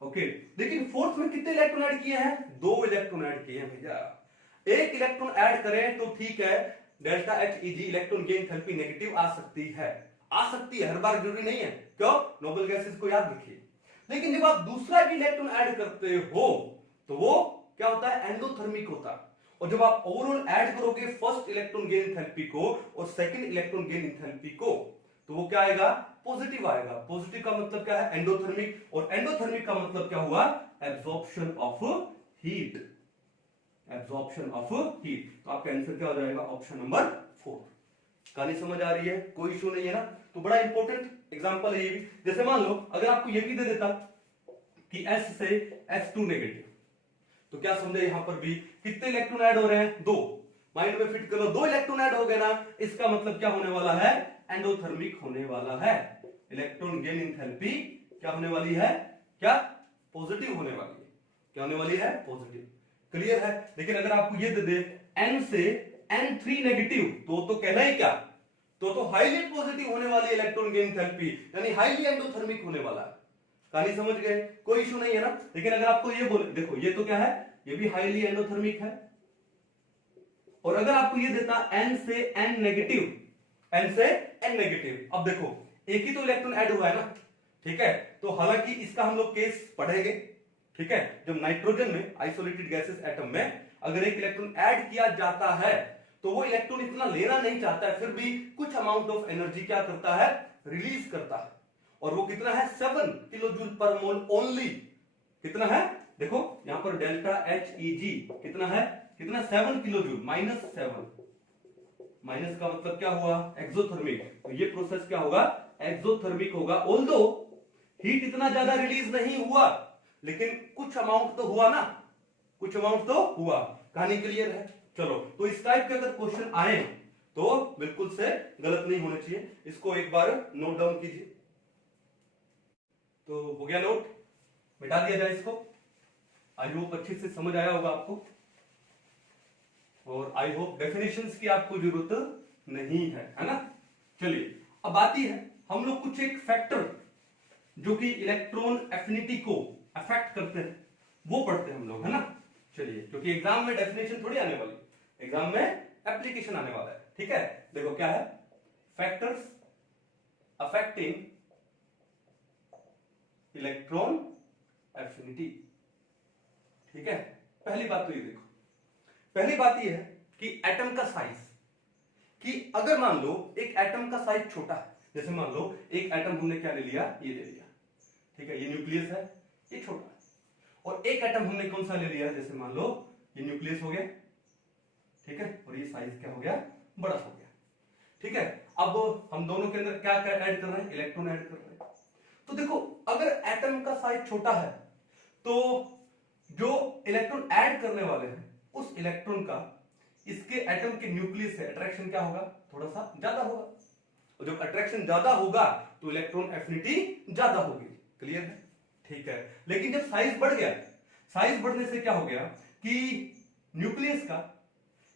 ओके, लेकिन फोर्थ में कितने इलेक्ट्रॉन ऐड किए हैं, 2 इलेक्ट्रॉन ऐड किए हैं भैया। एक इलेक्ट्रॉन ऐड करें तो ठीक है, delta H Eg electron gain enthalpy negative आ सकती है, आ सकती है, हर बार जरूरी नहीं है। क्यों, नोबल गैसेस को याद रखिए। लेकिन जब आप दूसरा भी इलेक्ट्रॉन ऐड करते हो तो वो क्या होता है एंडोथर्मिक होता है। और जब आप ओवरऑल ऐड करोगे फर्स्ट इलेक्ट्रॉन गेन एंथैल्पी को और सेकंड इलेक्ट्रॉन गेन एंथैल्पी को, तो वो क्या आएगा पॉजिटिव आएगा। पॉजिटिव का मतलब क्या है एंडोथर्मिक, और एंडोथर्मिक का मतलब क्या हुआ absorption of heat, absorption of heat. तो आपका आंसर क्या हो जाएगा ऑप्शन नंबर 4। कहानी समझ आ रही है, कोई इशू नहीं है ना। तो बड़ा इंपॉर्टेंट एग्जांपल है ये भी। जैसे मान लो अगर आपको ये भी दे देता कि S से S2 नेगेटिव, तो क्या समझे यहां पर भी कितने इलेक्ट्रॉन ऐड हो रहे हैं 2, माइंड में फिट करो 2 इलेक्ट्रॉन ऐड हो गए ना, इसका मतलब क्या होने वाला है एंडोथर्मिक होने वाला है। इलेक्ट्रॉन गेन एंथैल्पी क्या होने वाली है, क्या पॉजिटिव होने वाली है, क्या होने वाली है पॉजिटिव। क्लियर है। लेकिन अगर आपको ये दे दे N से N3 नेगेटिव, तो कहना ही क्या, तो हाईली पॉजिटिव होने वाली इलेक्ट्रॉन गेन एंथैल्पी, यानी हाईली एंडोथर्मिक होने वाला है। कहानी समझ गए, कोई इशू नहीं है ना। लेकिन अगर आपको ये बोले देखो ये तो क्या है, ये भी हाईली एंडोथर्मिक है, और अगर आपको ये देता N से N नेगेटिव, N से N नेगेटिव, अब देखो एक ही तो इलेक्ट्रॉन ऐड हुआ है ना, ठीक है। तो हालांकि इसका हम लोग केस पढ़ेंगे, ठीक है। जब नाइट्रोजन में आइसोलेटेड गैसेस एटम में अगर एक इलेक्ट्रॉन ऐड किया जाता है तो वो इलेक्ट्रॉन इतना लेना नहीं चाहता है, फिर भी कुछ अमाउंट ऑफ एनर्जी क्या करता है रिलीज करता है, और वो कितना है 7 किलो जूल पर मोल ओनली। कितना है देखो यहां पर डेल्टा H Eg कितना है, कितना 7 किलो जूल, -7, माइनस का मतलब क्या हुआ एक्सोथर्मिक। तो ये प्रोसेस क्या होगा एक्सोथर्मिक होगा। ऑल्दो हीट इतना ज्यादा रिलीज नहीं हुआ, लेकिन कुछ अमाउंट तो हुआ ना, कुछ अमाउंट तो हुआ। कहानी क्लियर है। चलो, तो इस टाइप के अगर क्वेश्चन आए तो बिल्कुल से गलत नहीं होने चाहिए, इसको एक बार नोट डाउन कीजिए। तो हो गया नोट, मिटा दिया जाए इसको। आई होप अच्छे से समझ आया होगा आपको, और आई होप डेफिनेशंस की आपको जरूरत नहीं है ना। चलिए अब आती है हम लोग कुछ एक फैक्टर जो कि इलेक्ट्रॉन एफिनिटी को अफेक्ट करते हैं वो पढ़ते हैं हम लोग, है ना। चलिए, क्योंकि एग्जाम में डेफिनेशन थोड़ी आने वाली, एग्जाम में एप्लीकेशन आने वाला है, ठीक है। देखो क्या है, फैक्टर्स अफेक्टिंग इलेक्ट्रॉन एफिनिटी, ठीक है। पहली बात तो ये देखो, पहली बात ये है कि एटम का साइज, कि अगर मान लो एक एटम का साइज छोटा है, जैसे मान लो एक एटम हमने क्या ले लिया, ये ले लिया, ठीक है, ये न्यूक्लियस है, ये छोटा है, और एक एटम हमने कौन सा ले लिया, जैसे मान लो ये न्यूक्लियस हो गया, ठीक है, और ये साइज क्या हो गया बड़ा हो गया, ठीक है। अब हम दोनों के अंदर क्या क्या ऐड कर रहे हैं, इलेक्ट्रॉन ऐड कर रहे हैं। तो देखो अगर एटम का साइज छोटा है तो जो इलेक्ट्रॉन ऐड करने वाले हैं उस इलेक्ट्रॉन का इसके एटम के न्यूक्लियस से अट्रैक्शन क्या होगा, थोड़ा सा ज्यादा होगा, और जब अट्रैक्शन ज्यादा होगा तो इलेक्ट्रॉन एफिनिटी ज्यादा होगी। क्लियर है, ठीक है। लेकिन जब साइज बढ़ गया, साइज बढ़ने से क्या हो गया कि न्यूक्लियस का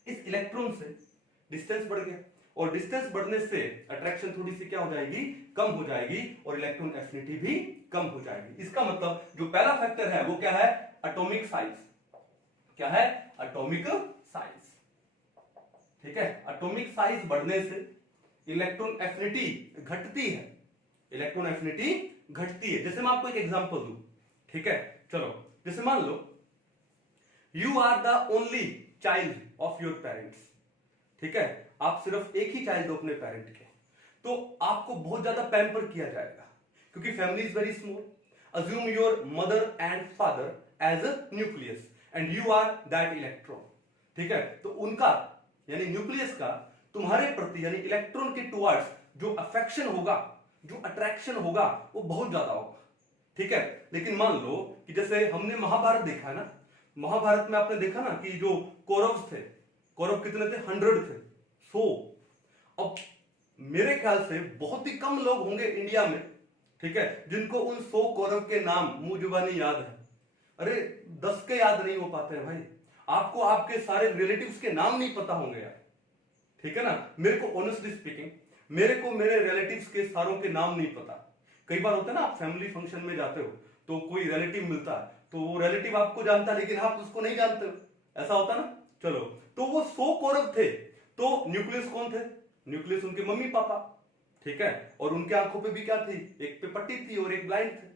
इस इलेक्ट्रॉन से डिस्टेंस बढ़ गया, और डिस्टेंस बढ़ने से अट्रैक्शन थोड़ी सी क्या हो जाएगी, कम हो जाएगी, और इलेक्ट्रॉन एफिनिटी भी कम हो जाएगी। इसका मतलब जो पहला फैक्टर है वो क्या है, एटॉमिक साइज। क्या है, एटॉमिक साइज, ठीक है। एटॉमिक साइज बढ़ने से इलेक्ट्रॉन एफिनिटी घटती है, इलेक्ट्रॉन एफिनिटी घटती है। जैसे मैं आपको एक एग्जांपल दूं, ठीक है। चलो, जैसे मान लो you are the only child of your parents, ठीक है, आप सिर्फ एक ही चाइल्ड हो अपने पेरेंट के, तो आपको बहुत ज्यादा पैम्पर किया जाएगा क्योंकि family is very small. Assume your mother and father as a nucleus and you are that electron, ठीक है, तो उनका यानी न्यूक्लियस का तुम्हारे प्रति यानी इलेक्ट्रॉन के टुवर्ड्स जो अफेक्शन होगा, जो अट्रैक्शन होगा वो बहुत ज्यादा होगा, ठीक है। लेकिन मान लो कि जैसे हमने महाभारत देखा है ना, महाभारत में आपने देखा ना कि जो कौरव थे, कौरव कितने थे, 100 थे, 100। अब मेरे ख्याल से बहुत ही कम लोग होंगे इंडिया में, ठीक है, जिनको उन 100 कौरव के नाम मुंह जुबानी याद है। अरे 10 के याद नहीं हो पाते हैं भाई, आपको आपके सारे रिलेटिव्स के नाम नहीं पता होंगे यार, ठीक है ना। मेरे को ऑनेस्टली स्पीकिंग, मेरे को मेरे रिलेटिव्स के सारों के नाम नहीं पता। कई बार होता है ना, आप फैमिली फंक्शन में जाते हो तो कोई रिलेटिव मिलता है, तो वो रिलेटिव आपको जानता है लेकिन आप उसको नहीं जानते हो, ऐसा होता ना। चलो, तो वो 100 कौरव थे, तो न्यूक्लियस कौन थे, न्यूक्लियस उनके मम्मी पापा, ठीक है, और उनके आंखों पे भी क्या थी, एक पे पट्टी थी और एक ब्लाइंड थे,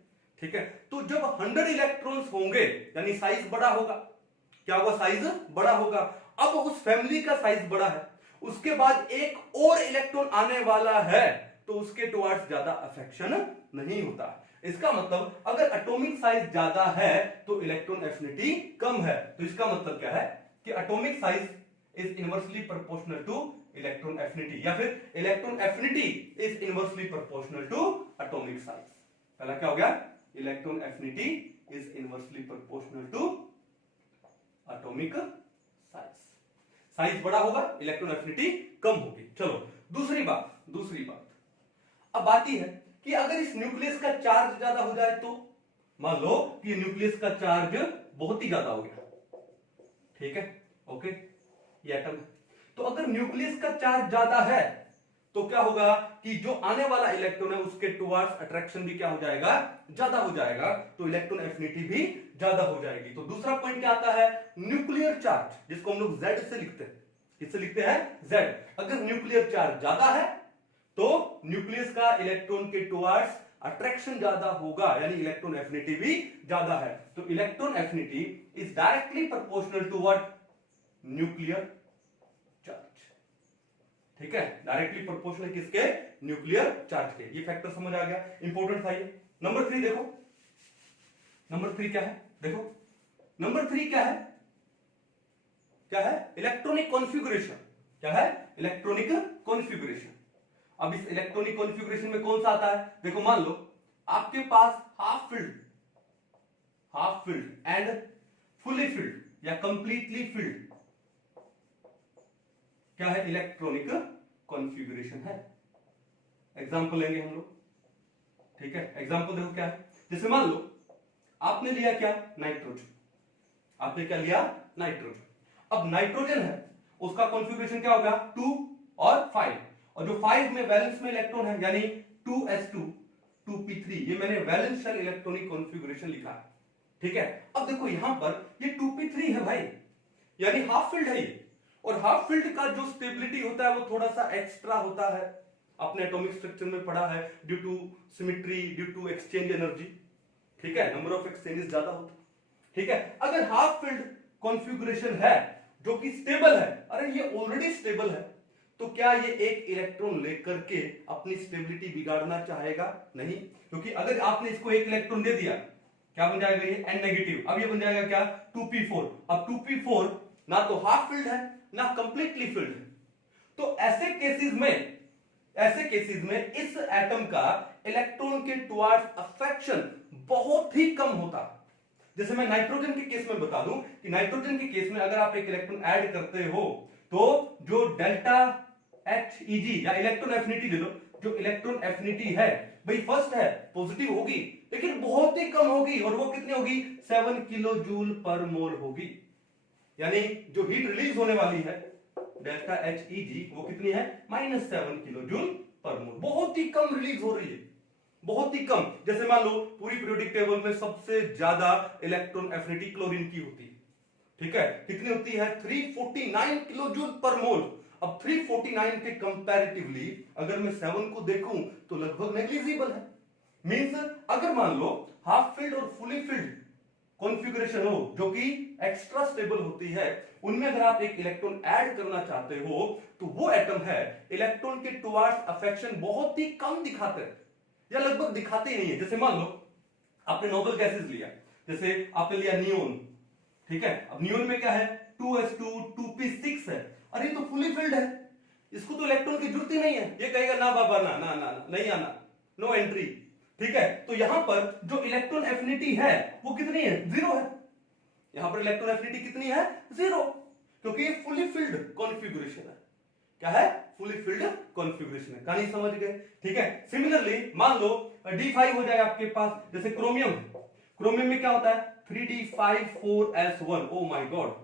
ठीक है। तो जब 100 इलेक्ट्रॉन्स होंगे यानी साइज बड़ा होगा, क्या होगा, साइज बड़ा होगा। अब उस फैमिली का साइज बड़ा है, उसके बाद एक और इलेक्ट्रॉन आने वाला है, तो उसके टुवर्ड्स ज्यादा अफेक्शन नहीं होता। इसका मतलब अगर एटॉमिक साइज ज्यादा है तो इलेक्ट्रॉन एफिनिटी कम है, तो इसका मतलब क्या है कि atomic size is inversely proportional to electron affinity, या फिर electron affinity is inversely proportional to atomic size. पहला क्या हो गया, electron affinity is inversely proportional to atomic size. Size बड़ा होगा, इलेक्ट्रॉन एफिनिटी कम होगी। चलो दूसरी बात अब आती है कि अगर इस न्यूक्लियस का चार्ज ज्यादा हो जाए तो, मान लो कि न्यूक्लियस का चार्ज बहुत ही ज्यादा हो गया, ठीक है, ओके, ये एटम। तो अगर न्यूक्लियस का चार्ज ज्यादा है तो क्या होगा कि जो आने वाला इलेक्ट्रॉन है उसके टुवर्ड्स अट्रैक्शन भी क्या हो जाएगा, ज्यादा हो जाएगा, तो इलेक्ट्रॉन एफिनिटी भी ज्यादा हो जाएगी। तो दूसरा पॉइंट क्या आता है, न्यूक्लियर चार्ज, जिसको हम लोग Z से लिखते हैं, किससे लिखते हैं, Z। अगर न्यूक्लियर चार्ज ज्यादा है तो न्यूक्लियस का इलेक्ट्रॉन के टुवर्ड्स अट्रैक्शन ज्यादा होगा, यानी इलेक्ट्रॉन एफिनिटी भी ज्यादा है। तो electron affinity is directly proportional to what, nuclear charge, ठीक है, डायरेक्टली प्रोपोर्शनल किसके, न्यूक्लियर चार्ज के। ये फैक्टर समझ आ गया, इंपॉर्टेंट था ये। नंबर 3 देखो, नंबर 3 क्या है, देखो नंबर 3 क्या है, क्या है, इलेक्ट्रॉनिक कॉन्फ़िगरेशन। क्या है, इलेक्ट्रॉनिक कॉन्फ़िगरेशन। अब इस इलेक्ट्रॉनिक कॉन्फ़िगरेशन में कौन सा आता है, देखो मान लो आपके पास half filled and fully filled या कंप्लीटली फिल्ड, क्या है, इलेक्ट्रॉनिक कॉन्फ़िगरेशन है। एग्जांपल लेंगे हम लोग, ठीक है, एग्जांपल देखो क्या है, जैसे मान लो आपने लिया क्या, नाइट्रोजन, आपने क्या लिया, नाइट्रोजन। अब नाइट्रोजन है, उसका कॉन्फ़िगरेशन क्या होगा, 2 और 5, और जो 5 में वैलेंस में इलेक्ट्रॉन है यानी 2s2 2p3, ये मैंने वैलेंस शेल इलेक्ट्रॉनिक कॉन्फ़िगरेशन लिखा है, ठीक है। अब देखो यहां पर ये 2p3 है भाई, यानी हाफ फील्ड है ये, और हाफ फील्ड का जो स्टेबिलिटी होता है वो थोड़ा सा एक्स्ट्रा होता है, अपने एटॉमिक स्ट्रक्चर में पढ़ा है, due to symmetry, due to exchange energy, ठीक है, नंबर ऑफ एक्सचेंजेस ज्यादा होता है, ठीक है। अगर हाफ फील्ड कॉन्फ़िगरेशन है जो कि स्टेबल है, अरे ये ऑलरेडी स्टेबल है, तो क्या ये एक इलेक्ट्रॉन लेकर के अपनी स्टेबिलिटी बिगाड़ना चाहेगा, नहीं, क्योंकि अगर आपने इसको एक इलेक्ट्रॉन दे दिया, क्या बन जाएगा ये, N नेगेटिव। अब ये बन जाएगा क्या, 2p4। अब 2p4 ना तो हाफ फील्ड है ना कंप्लीटली फील्ड है, तो ऐसे केसेस में इस एटम का इलेक्ट्रॉन के टुवर्ड्स अफेक्शन बहुत ही कम होता है। जैसे मैं नाइट्रोजन के केस में बता दूं कि नाइट्रोजन के केस में अगर आप एक इलेक्ट्रॉन ऐड करते हो तो जो डेल्टा HEG या इलेक्ट्रॉन एफिनिटी ले लो, जो इलेक्ट्रॉन एफिनिटी है भाई फर्स्ट है पॉजिटिव होगी, लेकिन बहुत ही कम होगी, और वो कितनी होगी, 7 किलो जूल पर मोल होगी, यानी जो हीट रिलीज होने वाली है डेल्टा HEG वो कितनी है, -7 किलो जूल पर मोल, बहुत ही कम रिलीज हो रही है, बहुत ही कम। जैसे मान लो पूरी पीरियोडिक टेबल में सबसे ज्यादा इलेक्ट्रॉन एफिनिटी क्लोरीन की होती है, ठीक है, कितनी होती है, 349 किलो जूल पर मोल। अब 349 के कंपैरेटिवली अगर मैं 7 को देखूं तो लगभग नेग्लिजिबल है। मींस अगर मान लो हाफ फील्ड और फुली फील्ड कॉन्फ़िगरेशन हो जो कि एक्स्ट्रा स्टेबल होती है, उनमें अगर आप एक इलेक्ट्रॉन ऐड करना चाहते हो तो वो एटम है इलेक्ट्रॉन के टुवर्ड्स अफेक्शन बहुत ही कम दिखाते हैं या लगभग दिखाते ही नहीं है। जैसे मान लो आपने नोबल गैसेस लिया, जैसे आपने लिया नियोन, ठीक है। अब नियोन में क्या है 2s2 2p6 है, अरे तो फुली फिल्ड है, इसको तो इलेक्ट्रॉन की जरूरत ही नहीं है, ये कहेगा ना बाबा ना ना ना, ना नहीं आना, नो एंट्री, ठीक है। तो यहां पर जो इलेक्ट्रॉन एफिनिटी है वो कितनी है, 0 है। यहां पर इलेक्ट्रॉन एफिनिटी कितनी है, 0, क्योंकि ये फुली फिल्ड कॉन्फ़िगरेशन है। क्या है, फुली फिल्ड कॉन्फ़िगरेशन है। कहानी समझ गए, ठीक है। सिमिलरली मान लो D5 हो जाए आपके पास, जैसे क्रोमियम, क्रोमियम में क्या होता है 3D5 4s1, oh my God,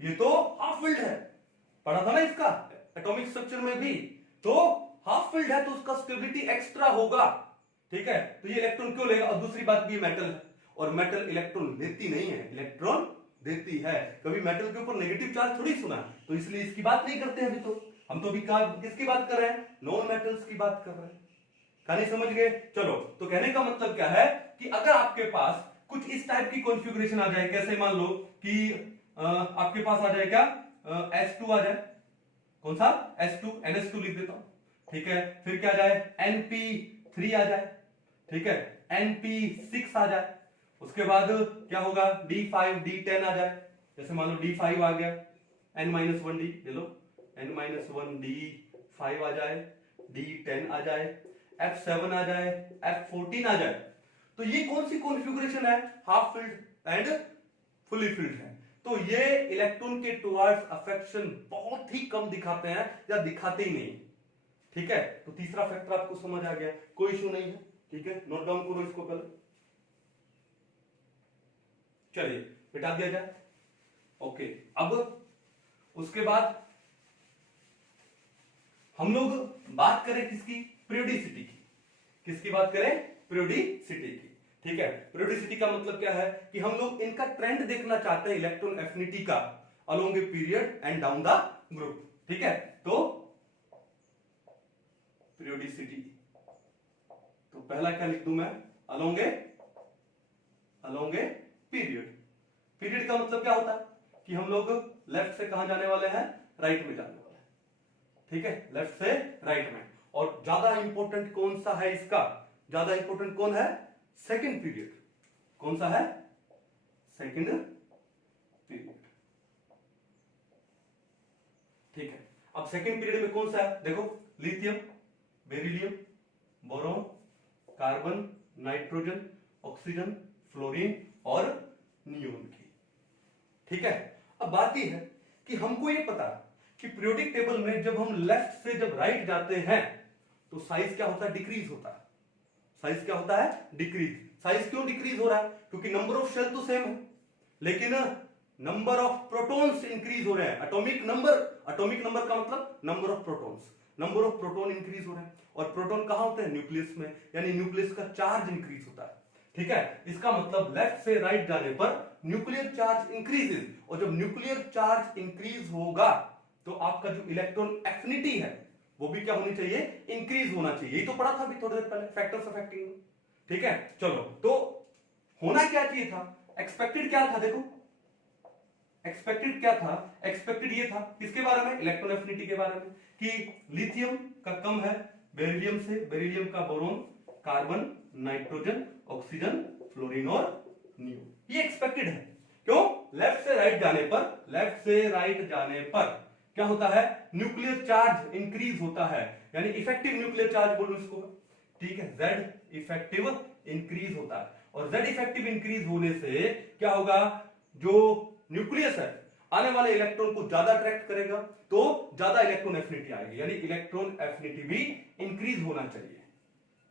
ये तो हाफ फिल्ड है, पढ़ा था ना इसका एटॉमिक स्ट्रक्चर में भी, तो हाफ फिल्ड है तो उसका स्टेबिलिटी एक्स्ट्रा होगा, ठीक है। तो ये इलेक्ट्रॉन क्यों लेगा, और दूसरी बात भी मेटल है, और मेटल इलेक्ट्रॉन लेती नहीं है, इलेक्ट्रॉन देती है। कभी मेटल के ऊपर नेगेटिव चार्ज थोड़ी सुना, तो इसलिए इसकी बात नहीं करते अभी, तो हम तो अभी किसकी बात कर रहे हैं, नॉन मेटल्स की बात कर रहे हैं। कहानी समझ गए। चलो, तो कहने का मतलब क्या है कि अगर आपके पास कुछ इस टाइप की कॉन्फ़िगरेशन आ जाए, कैसे मान लो कि आपके पास आ जाए क्या S2 आ जाए, कौन सा S2, NS2 लिख देता हूं, ठीक है। फिर क्या आ जाए NP3 आ जाए, ठीक है, NP6 आ जाए, उसके बाद क्या होगा D5 D10 आ जाए, जैसे मान लो D5 आ गया, N-1D ले लो, N-1D5 आ जाए, D10 आ जाए, F7 आ जाए, F14 आ जाए, तो ये कौन सी कॉन्फ़िगरेशन है, half filled and fully field है। तो ये इलेक्ट्रॉन के टुवर्ड्स अफेक्शन बहुत ही कम दिखाते हैं या दिखाते ही नहीं, ठीक है। तो तीसरा फैक्टर आपको समझ आ गया, कोई इशू नहीं है, ठीक है। नोट डाउन करो इसको पहले, चलिए मिटा दिया जाए, ओके। अब उसके बाद हम लोग बात करें किसकी, पीरियोडिसिटी की, किसकी बात करें, पीरियोडिसिटी की, ठीक है। पीरियोडिसिटी का मतलब क्या है कि हम लोग इनका ट्रेंड देखना चाहते हैं इलेक्ट्रॉन एफिनिटी का along a period and down the group, ठीक है। तो पीरियोडिसिटी, तो पहला क्या लिख दूं मैं, अलोंग ए पीरियड। पीरियड का मतलब क्या होता है कि हम लोग लेफ्ट से कहां जाने वाले हैं, राइट में जाने वाले हैं, ठीक है, लेफ्ट से राइट में। और ज्यादा इंपॉर्टेंट कौन सा है इसका, ज्यादा इंपॉर्टेंट कौन है, सेकंड पीरियड, कौन सा है, सेकंड पीरियड, ठीक है। अब सेकंड पीरियड में कौन सा है, देखो lithium, beryllium, boron, carbon, nitrogen, oxygen, fluorine और नियोन की, ठीक है। अब बात यह है कि हमको ये पता कि पीरियोडिक टेबल में जब हम लेफ्ट से जब राइट जाते हैं तो साइज क्या होता है, डिक्रीज होता है, साइज क्या होता है, डिक्रीज। साइज क्यों डिक्रीज हो रहा है, क्योंकि नंबर ऑफ शेल तो सेम है लेकिन नंबर ऑफ प्रोटॉन्स इंक्रीज हो रहे हैं, एटॉमिक नंबर का मतलब number of protons, number of proton increase हो रहे हैं। और प्रोटॉन कहां होते हैं, न्यूक्लियस में, यानी न्यूक्लियस का चार्ज इंक्रीज होता है, ठीक है। इसका मतलब लेफ्ट से राइट जाने पर न्यूक्लियर चार्ज इंक्रीजेस, और जब न्यूक्लियर चार्ज इंक्रीज होगा तो आपका जो इलेक्ट्रॉन एफिनिटी है वो भी क्या होनी चाहिए, इंक्रीज होना चाहिए। यही तो पढ़ा था अभी थोड़ी देर पहले फैक्टर्स ऑफ एक्टिंग में, ठीक है। चलो, तो होना क्या चाहिए था, एक्सपेक्टेड क्या था, देखो एक्सपेक्टेड क्या था, एक्सपेक्टेड ये था किसके बारे में, इलेक्ट्रॉन एफिनिटी के बारे में, कि लिथियम का कम है बेरिलियम से, बेरिलियम का boron, carbon, nitrogen, oxygen, fluorine और नियोन, ये एक्सपेक्टेड है। क्यों, लेफ्ट से राइट जाने पर, लेफ्ट से राइट जाने पर क्या होता है, न्यूक्लियर चार्ज इंक्रीज होता है, यानी इफेक्टिव न्यूक्लियर चार्ज बोलो इसको, ठीक है, Z इफेक्टिव इंक्रीज होता है। और Z इफेक्टिव इंक्रीज होने से क्या होगा, जो न्यूक्लियस है आने वाले इलेक्ट्रॉन को ज्यादा अट्रैक्ट करेगा, तो ज्यादा इलेक्ट्रॉन एफिनिटी आएगी, यानी इलेक्ट्रॉन एफिनिटी भी इंक्रीज होना चाहिए,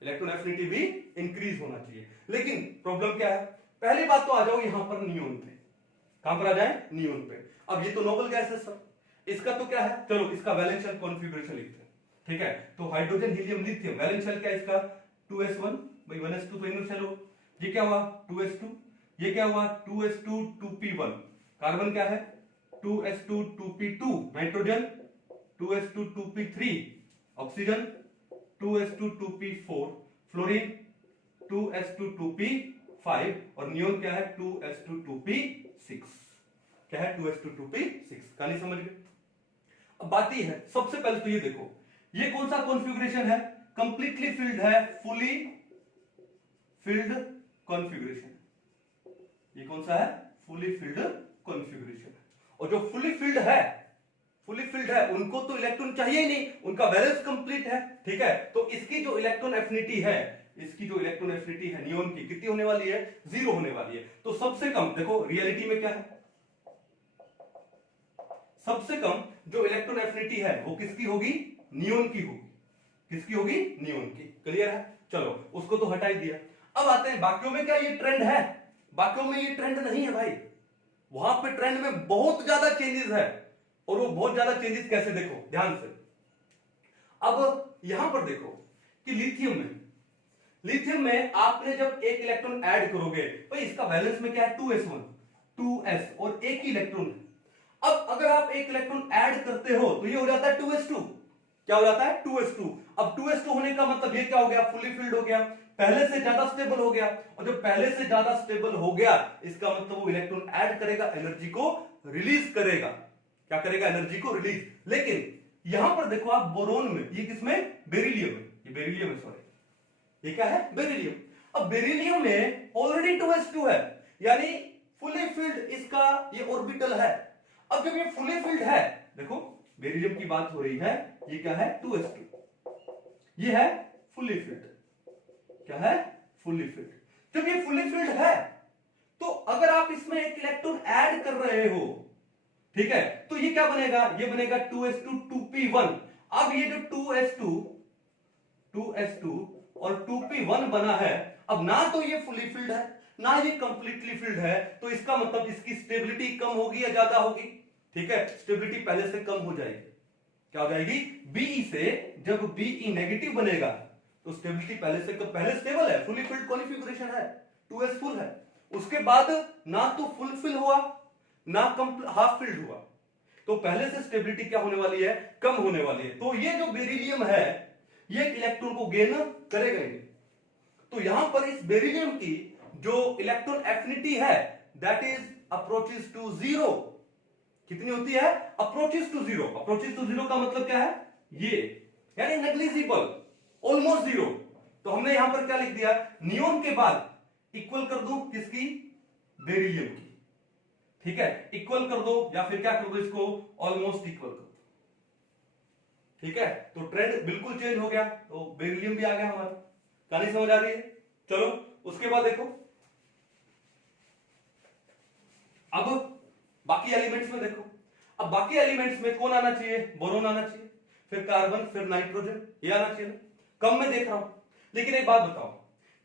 इलेक्ट्रॉन एफिनिटी भी इंक्रीज होना चाहिए। लेकिन प्रॉब्लम क्या है, पहली बात तो आ जाओ यहां पर नियोन पे, कहां पर आ जाए, नियोन पे। अब ये तो नोबल गैस है सर, इसका तो क्या है, चलो इसका वैलेंस शेल कॉन्फ़िगरेशन लिखते हैं, ठीक है। तो hydrogen, helium, lithium, valence shell क्या है इसका, 2s1 भाई 1s2 तो इनर शेल हो, ये क्या हुआ 2s2, ये क्या हुआ 2s2 2p1, कार्बन क्या है 2s2 2p2, nitrogen 2s2 2p3, oxygen 2s2 2p4, fluorine 2s2 2p5, 5 और नियोन क्या है 2s2 2p6। क्या है 2s2 2p6। कहानी समझ गए। अब बात ये है, सबसे पहले तो ये देखो ये कौन सा कॉन्फ़िगरेशन है, कंप्लीटली फिल्ड है, फुली फिल्ड कॉन्फ़िगरेशन। ये कौन सा है, फुली फिल्ड कॉन्फ़िगरेशन। और जो फुली फिल्ड है उनको तो इलेक्ट्रॉन चाहिए ही नहीं, उनका बैलेंस कंप्लीट है, ठीक है। तो इसकी जो इलेक्ट्रॉन एफिनिटी है, नियोन की कितनी होने वाली है, 0 होने वाली है। तो सबसे कम देखो रियलिटी में क्या है, सबसे कम जो इलेक्ट्रॉन एफिनिटी है वो किसकी होगी, नियोन की होगी। किसकी होगी, नियोन की। क्लियर है, चलो उसको तो हटा ही दिया। अब आते हैं बाकियों में, क्या ये ट्रेंड है, बाकियों में ये ट्रेंड नहीं है भाई। वहां पे ट्रेंड में बहुत ज्यादा चेंजेस है, और वो बहुत ज्यादा चेंजेस कैसे, देखो ध्यान से। अब यहां पर देखो कि लिथियम में आपने जब एक इलेक्ट्रॉन ऐड करोगे तो इसका बैलेंस में क्या है 2s1 2s और एक ही इलेक्ट्रॉन है। अब अगर आप एक इलेक्ट्रॉन ऐड करते हो तो ये हो जाता है 2s2। क्या हो जाता है 2s2। अब 2s2 होने का मतलब ये क्या हो गया, फुली फिल्ड हो गया, पहले से ज्यादा स्टेबल हो गया। और जब पहले से ज्यादा स्टेबल हो गया इसका मतलब वो इलेक्ट्रॉन ऐड करेगा, एनर्जी को रिलीज करेगा। क्या करेगा, एनर्जी को रिलीज। लेकिन यहां पर देखो आप बोरोन में, ये किसमें, बेरिलियम में, ये बेरिलियम है, सॉरी ये क्या है, बेरिलियम। अब बेरिलियम में ऑलरेडी 2s2 है, यानी फुली फिल्ड इसका ये ऑर्बिटल है। अब जब ये फुली फिल्ड है, देखो बेरिलियम की बात हो रही है, ये क्या है 2s2, ये है फुली फिल्ड। क्या है, फुली फिल्ड। जब ये फुली फिल्ड है तो अगर आप इसमें एक इलेक्ट्रॉन ऐड कर रहे हो, ठीक है, तो ये क्या बनेगा, ये बनेगा 2s2 2p1। अब ये जो 2s2 और 2p1 बना है, अब ना तो ये फुली फिल्ड है ना ये कंप्लीटली फिल्ड है, तो इसका मतलब इसकी स्टेबिलिटी कम होगी या ज्यादा होगी, ठीक है, स्टेबिलिटी पहले से कम हो जाएगी। क्या हो जाएगी, Be से जब Be नेगेटिव बनेगा तो स्टेबिलिटी पहले स्टेबल है, फुली फिल्ड कॉन्फ़िगरेशन है, 2s फुल है, उसके बाद ना तो फुल फिल हुआ ना हाफ फिल्ड हुआ, तो पहले से स्टेबिलिटी क्या होने वाली है, कम होने वाली है। तो ये जो बेरिलियम है ये इलेक्ट्रॉन को गेन करेगा ही नहीं। तो यहां पर इस बेरिलियम की जो इलेक्ट्रॉन एफिनिटी है दैट इज अप्रोचेस टू 0। कितनी होती है, अप्रोचेस टू 0। अप्रोचेस टू 0 का मतलब क्या है, ये यानी नेग्लिजिबल, ऑलमोस्ट 0। तो हमने यहां पर क्या लिख दिया, नियोन के बाद इक्वल कर दो किसकी, बेरिलियम की, ठीक है, इक्वल कर दो या फिर क्या कर दो, इसको ऑलमोस्ट इक्वल कर दो, ठीक है। तो ट्रेंड बिल्कुल चेंज हो गया, तो बेरिलियम भी आ गया हमारा। कहानी समझ आ रही है, चलो उसके बाद देखो अब बाकी एलिमेंट्स में देखो। अब बाकी एलिमेंट्स में कौन आना चाहिए, बोरोन आना चाहिए, फिर कार्बन, फिर नाइट्रोजन, ये आना चाहिए ना। कम में देख रहा हूं, लेकिन एक बात बताओ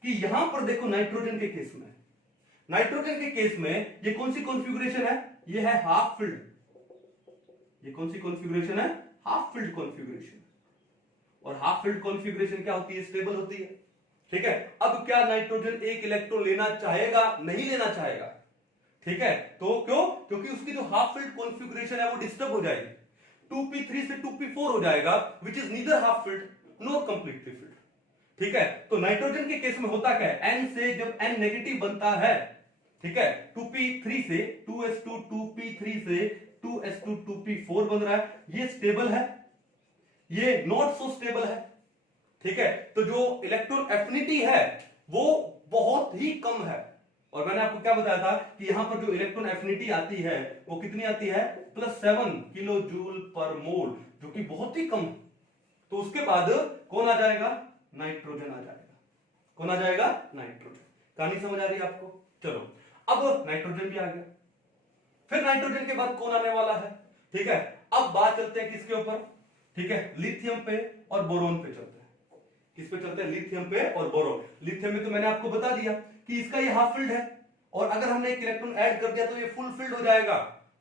कि यहां पर देखो नाइट्रोजन के केस में, ये कौन सी कॉन्फ़िगरेशन है, ये है हाफ फिल्ड। ये कौन सी कॉन्फ़िगरेशन है, हाफ फिल्ड कॉन्फ़िगरेशन। और हाफ फिल्ड कॉन्फ़िगरेशन क्या होती है, स्टेबल होती है, ठीक है। अब क्या नाइट्रोजन एक इलेक्ट्रॉन लेना चाहेगा, नहीं लेना चाहेगा, ठीक है। तो क्यों, क्योंकि उसकी जो हाफ फिल्ड कॉन्फ़िगरेशन है वो डिस्टर्ब हो जाएगी, 2p3 से 2p4 हो जाएगा, which is neither half field nor completely filled, ठीक है। तो नाइट्रोजन के केस में होता क्या है, N से जब N नेगेटिव बनता है, ठीक है, 2p3 से 2s2 2p3 से 2s2 2p4 बन रहा है, ये स्टेबल है, ये नॉट सो स्टेबल है, ठीक है। तो जो इलेक्ट्रॉन एफिनिटी है वो बहुत ही कम है। और मैंने आपको क्या बताया था कि यहां पर जो इलेक्ट्रॉन एफिनिटी आती है वो कितनी आती है, +7 किलो जूल पर मोल, जो कि बहुत ही कम है। तो उसके बाद कौन आ जाएगा, नाइट्रोजन आ जाएगा। कौन आ जाएगा, नाइट्रोजन। कहानी समझ आ रही है आपको, चलो अब नाइट्रोजन भी आ गया। फिर नाइट्रोजन के बाद कौन आने वाला है, ठीक है। अब बात चलते हैं किसके ऊपर, ठीक है, लिथियम पे और बोरोन पे चलते हैं। किस पे चलते हैं, लिथियम पे और बोरोन। लिथियम में तो मैंने आपको बता दिया कि इसका ये हाफ फिल्ड है, और अगर हमने एक इलेक्ट्रॉन ऐड कर दिया तो ये फुल फिल्ड हो जाएगा,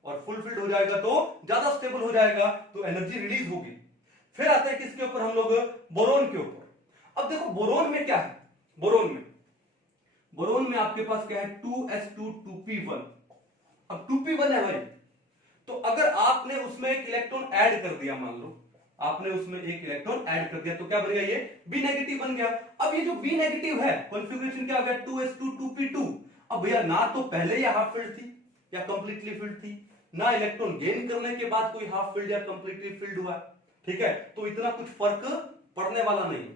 और फुल फिल्ड हो जाएगा तो ज्यादा स्टेबल हो जाएगा, तो एनर्जी रिलीज होगी। फिर आते हैं किसके ऊपर हम लोग, बोरोन के ऊपर। अब देखो बोरोन में क्या है, बोरोन में आपके पास क्या है, 2s2 2p1। अब 2p1 है भाई, तो अगर आपने उसमें एक इलेक्ट्रॉन ऐड कर दिया, मान लो आपने उसमें एक इलेक्ट्रॉन ऐड कर दिया, तो क्या बन गया, ये बी नेगेटिव बन गया। अब ये जो बी नेगेटिव है कॉन्फ़िगरेशन क्या हो गया, 2s2 2p2। अब भैया ना तो पहले ये हाफ फिल्ड थी या कंप्लीटली फिल्ड थी, ना इलेक्ट्रॉन गेन करने के बाद कोई हाफ फिल्ड या कंप्लीटली फिल्ड हुआ, ठीक है, तो इतना कुछ फर्क पड़ने वाला नहीं,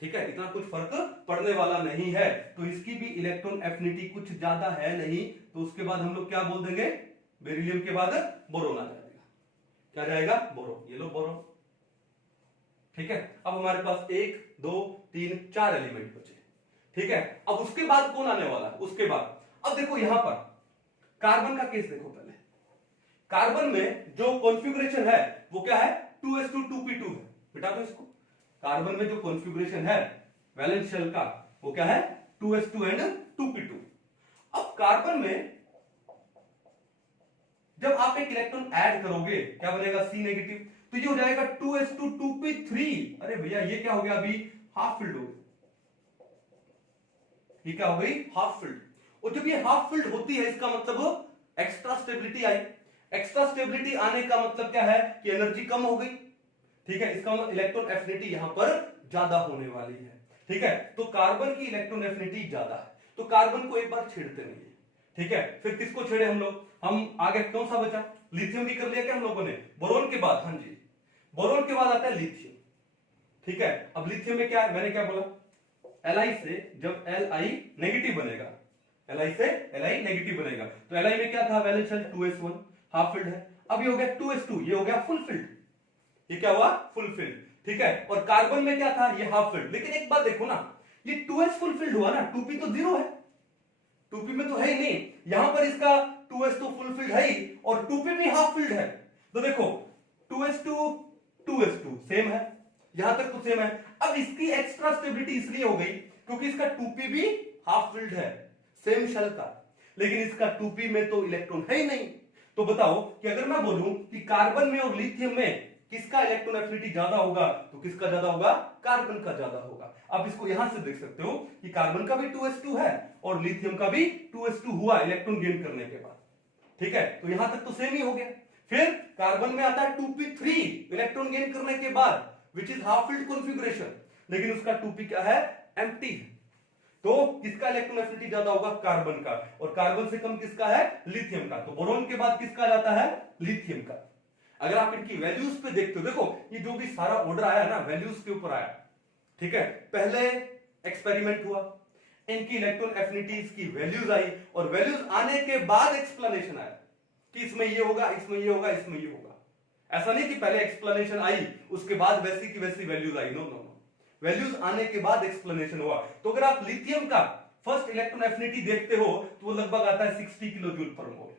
ठीक है, इतना कुछ फर्क पड़ने वाला नहीं है। तो इसकी भी इलेक्ट्रॉन एफिनिटी कुछ ज्यादा है नहीं, तो उसके बाद हम लोग क्या बोल देंगे, बेरिलियम के बाद बोरोन आ जाएगा, क्या जाएगा, बोरोन, ये लो बोरोन, ठीक है। अब हमारे पास 1 2 3 4 एलिमेंट बचे, ठीक है। अब उसके बाद कौन आने वाला है, उसके बाद अब देखो यहां पर कार्बन का केस देखो, पहले कार्बन में जो कॉन्फ़िगरेशन है वो क्या है, 2s2 2p2 है, बेटा तो इसको कार्बन में जो कॉन्फ़िगरेशन है वैलेंस शेल का वो क्या है, 2s2 एंड 2p2। अब कार्बन में जब आप एक इलेक्ट्रॉन ऐड करोगे क्या बनेगा, C नेगेटिव, तो ये हो जाएगा 2s2 2p3। अरे भैया ये क्या हो गया, अभी हाफ फिल्ड हो गई, ये क्या हो गई, हाफ फिल्ड। और जब ये हाफ फिल्ड होती है इसका मतलब एक्स्ट्रा स्टेबिलिटी आई, एक्स्ट्रा स्टेबिलिटी आने का मतलब क्या है कि एनर्जी कम हो गई, ठीक है, इसका मतलब इलेक्ट्रॉन एफिनिटी यहां पर ज्यादा होने वाली है, ठीक है। तो कार्बन की इलेक्ट्रॉन एफिनिटी ज्यादा है, तो कार्बन को एक बार छेड़ते नहीं, ठीक है। फिर किसको छेड़े हम लोग, हम आगे कौन सा बचा, लिथियम भी कर लिया क्या हम लोगों ने, बोरोन के बाद, हाँ जी, बोरोन के बाद आता है लिथियम, ठीक है। अब लिथियम में क्या है, मैंने क्या बोला, Li से जब Li नेगेटिव बनेगा, Li से Li नेगेटिव बनेगा, तो Li में क्या था, valence shell 2s1 half filled है। अब ये हो गया 2s2, ये हो गया फुल फिल्ड, ये क्या हुआ, फुल फिल्ड, ठीक है। और कार्बन में क्या था, ये हाफ फिल्ड। लेकिन एक बात देखो ना, ये 2s फुल फिल्ड हुआ ना, 2p तो जीरो है, 2p में तो है ही नहीं, यहां पर इसका 2s तो फुल फिल्ड है ही और 2p भी हाफ फिल्ड है। तो देखो 2s2 2s2 सेम है, यहां तक तो सेम है। अब इसकी एक्स्ट्रा स्टेबिलिटी इसलिए हो गई क्योंकि इसका 2p भी हाफ फिल्ड है सेम शेल का, लेकिन इसका 2p में तो इलेक्ट्रॉन है ही नहीं। तो बताओ कि अगर मैं बोलूं कि कार्बन में और लिथियम में किसका इलेक्ट्रॉन एफिनिटी ज्यादा होगा, तो किसका ज्यादा होगा, कार्बन का ज्यादा होगा। आप इसको यहां से देख सकते हो कि कार्बन का भी 2s2 है और लिथियम का भी 2s2 हुआ इलेक्ट्रॉन गेन करने के बाद, ठीक है। तो यहां तक तो सेम ही हो गया। फिर कार्बन में आता है 2p3 इलेक्ट्रॉन गेन करने के बाद, which is half filled configuration, लेकिन उसका 2p क्या है, एम्प्टी है। तो किसका इलेक्ट्रॉन एफिनिटी ज्यादा होगा, कार्बन का, और कार्बन से कम किसका है, लिथियम का। तो बोरोन के बाद किसका जाता है, लिथियम का। अगर आप इनकी वैल्यूज पे देखते हो, देखो ये जो भी सारा ऑर्डर आया ना वैल्यूज के ऊपर आया, ठीक है। पहले एक्सपेरिमेंट हुआ, इनकी इलेक्ट्रॉन एफिनिटीज की वैल्यूज आई और वैल्यूज आने के बाद एक्सप्लेनेशन आया कि इसमें ये होगा, इसमें ये होगा, इसमें ये होगा। ऐसा नहीं कि पहले एक्सप्लेनेशन आई उसके बाद वैसी की वैसी वैल्यूज आई, नो नो नो, वैल्यूज आने के बाद एक्सप्लेनेशन हुआ। तो अगर आप लिथियम का फर्स्ट इलेक्ट्रॉन एफिनिटी देखते हो तो वो लगभग आता है 60 किलो जूल पर मोल।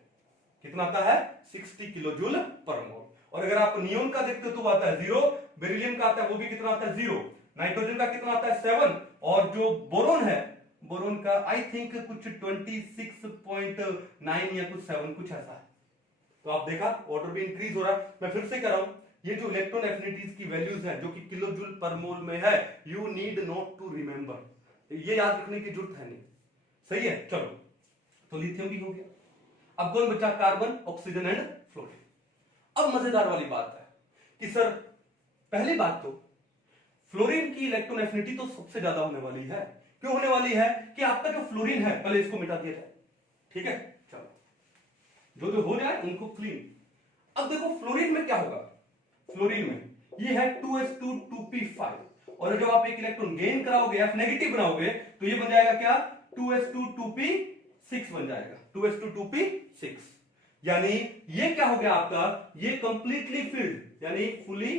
कितना आता है, 60 किलो जूल पर मोल। और अगर आप नियोन का देखते हो तो वो आता है 0, बेरिलियम का आता है वो भी कितना आता है 0, नाइट्रोजन का कितना आता है 7, और जो बोरोन है, बोरोन का आई थिंक कुछ 26.9 या कुछ 7 कुछ ऐसा है। तो आप देखा ऑर्डर भी इंक्रीज हो रहा है। मैं फिर से कह रहा हूं, ये जो इलेक्ट्रॉन एफिनिटीज की वैल्यूज है जो कि किलो जूल पर मोल में है, you need not to remember, ये याद रखने की जरूरत है नहीं, सही है। चलो तो लिथियम भी हो गया, अब कौन बचा, कार्बन, ऑक्सीजन एंड फ्लोरीन। अब मजेदार वाली बात है कि सर पहली बात तो फ्लोरीन की इलेक्ट्रॉन एफिनिटी तो सबसे ज्यादा होने वाली है। क्यों होने वाली है कि आपका जो फ्लोरीन है, पहले इसको मिटा दिया जाए, ठीक है। चलो जो जो हो जाए उनको क्लीन। अब देखो फ्लोरीन में क्या होगा, फ्लोरीन में ये है 2s2 2p5, और जब आप एक इलेक्ट्रॉन गेन कराओगे, F नेगेटिव बनाओगे, तो ये बन जाएगा क्या, 2s2 2p6 बन जाएगा, 2s2 2p6। यानी ये क्या हो गया आपका, ये कंप्लीटली फिल्ड, यानी फुली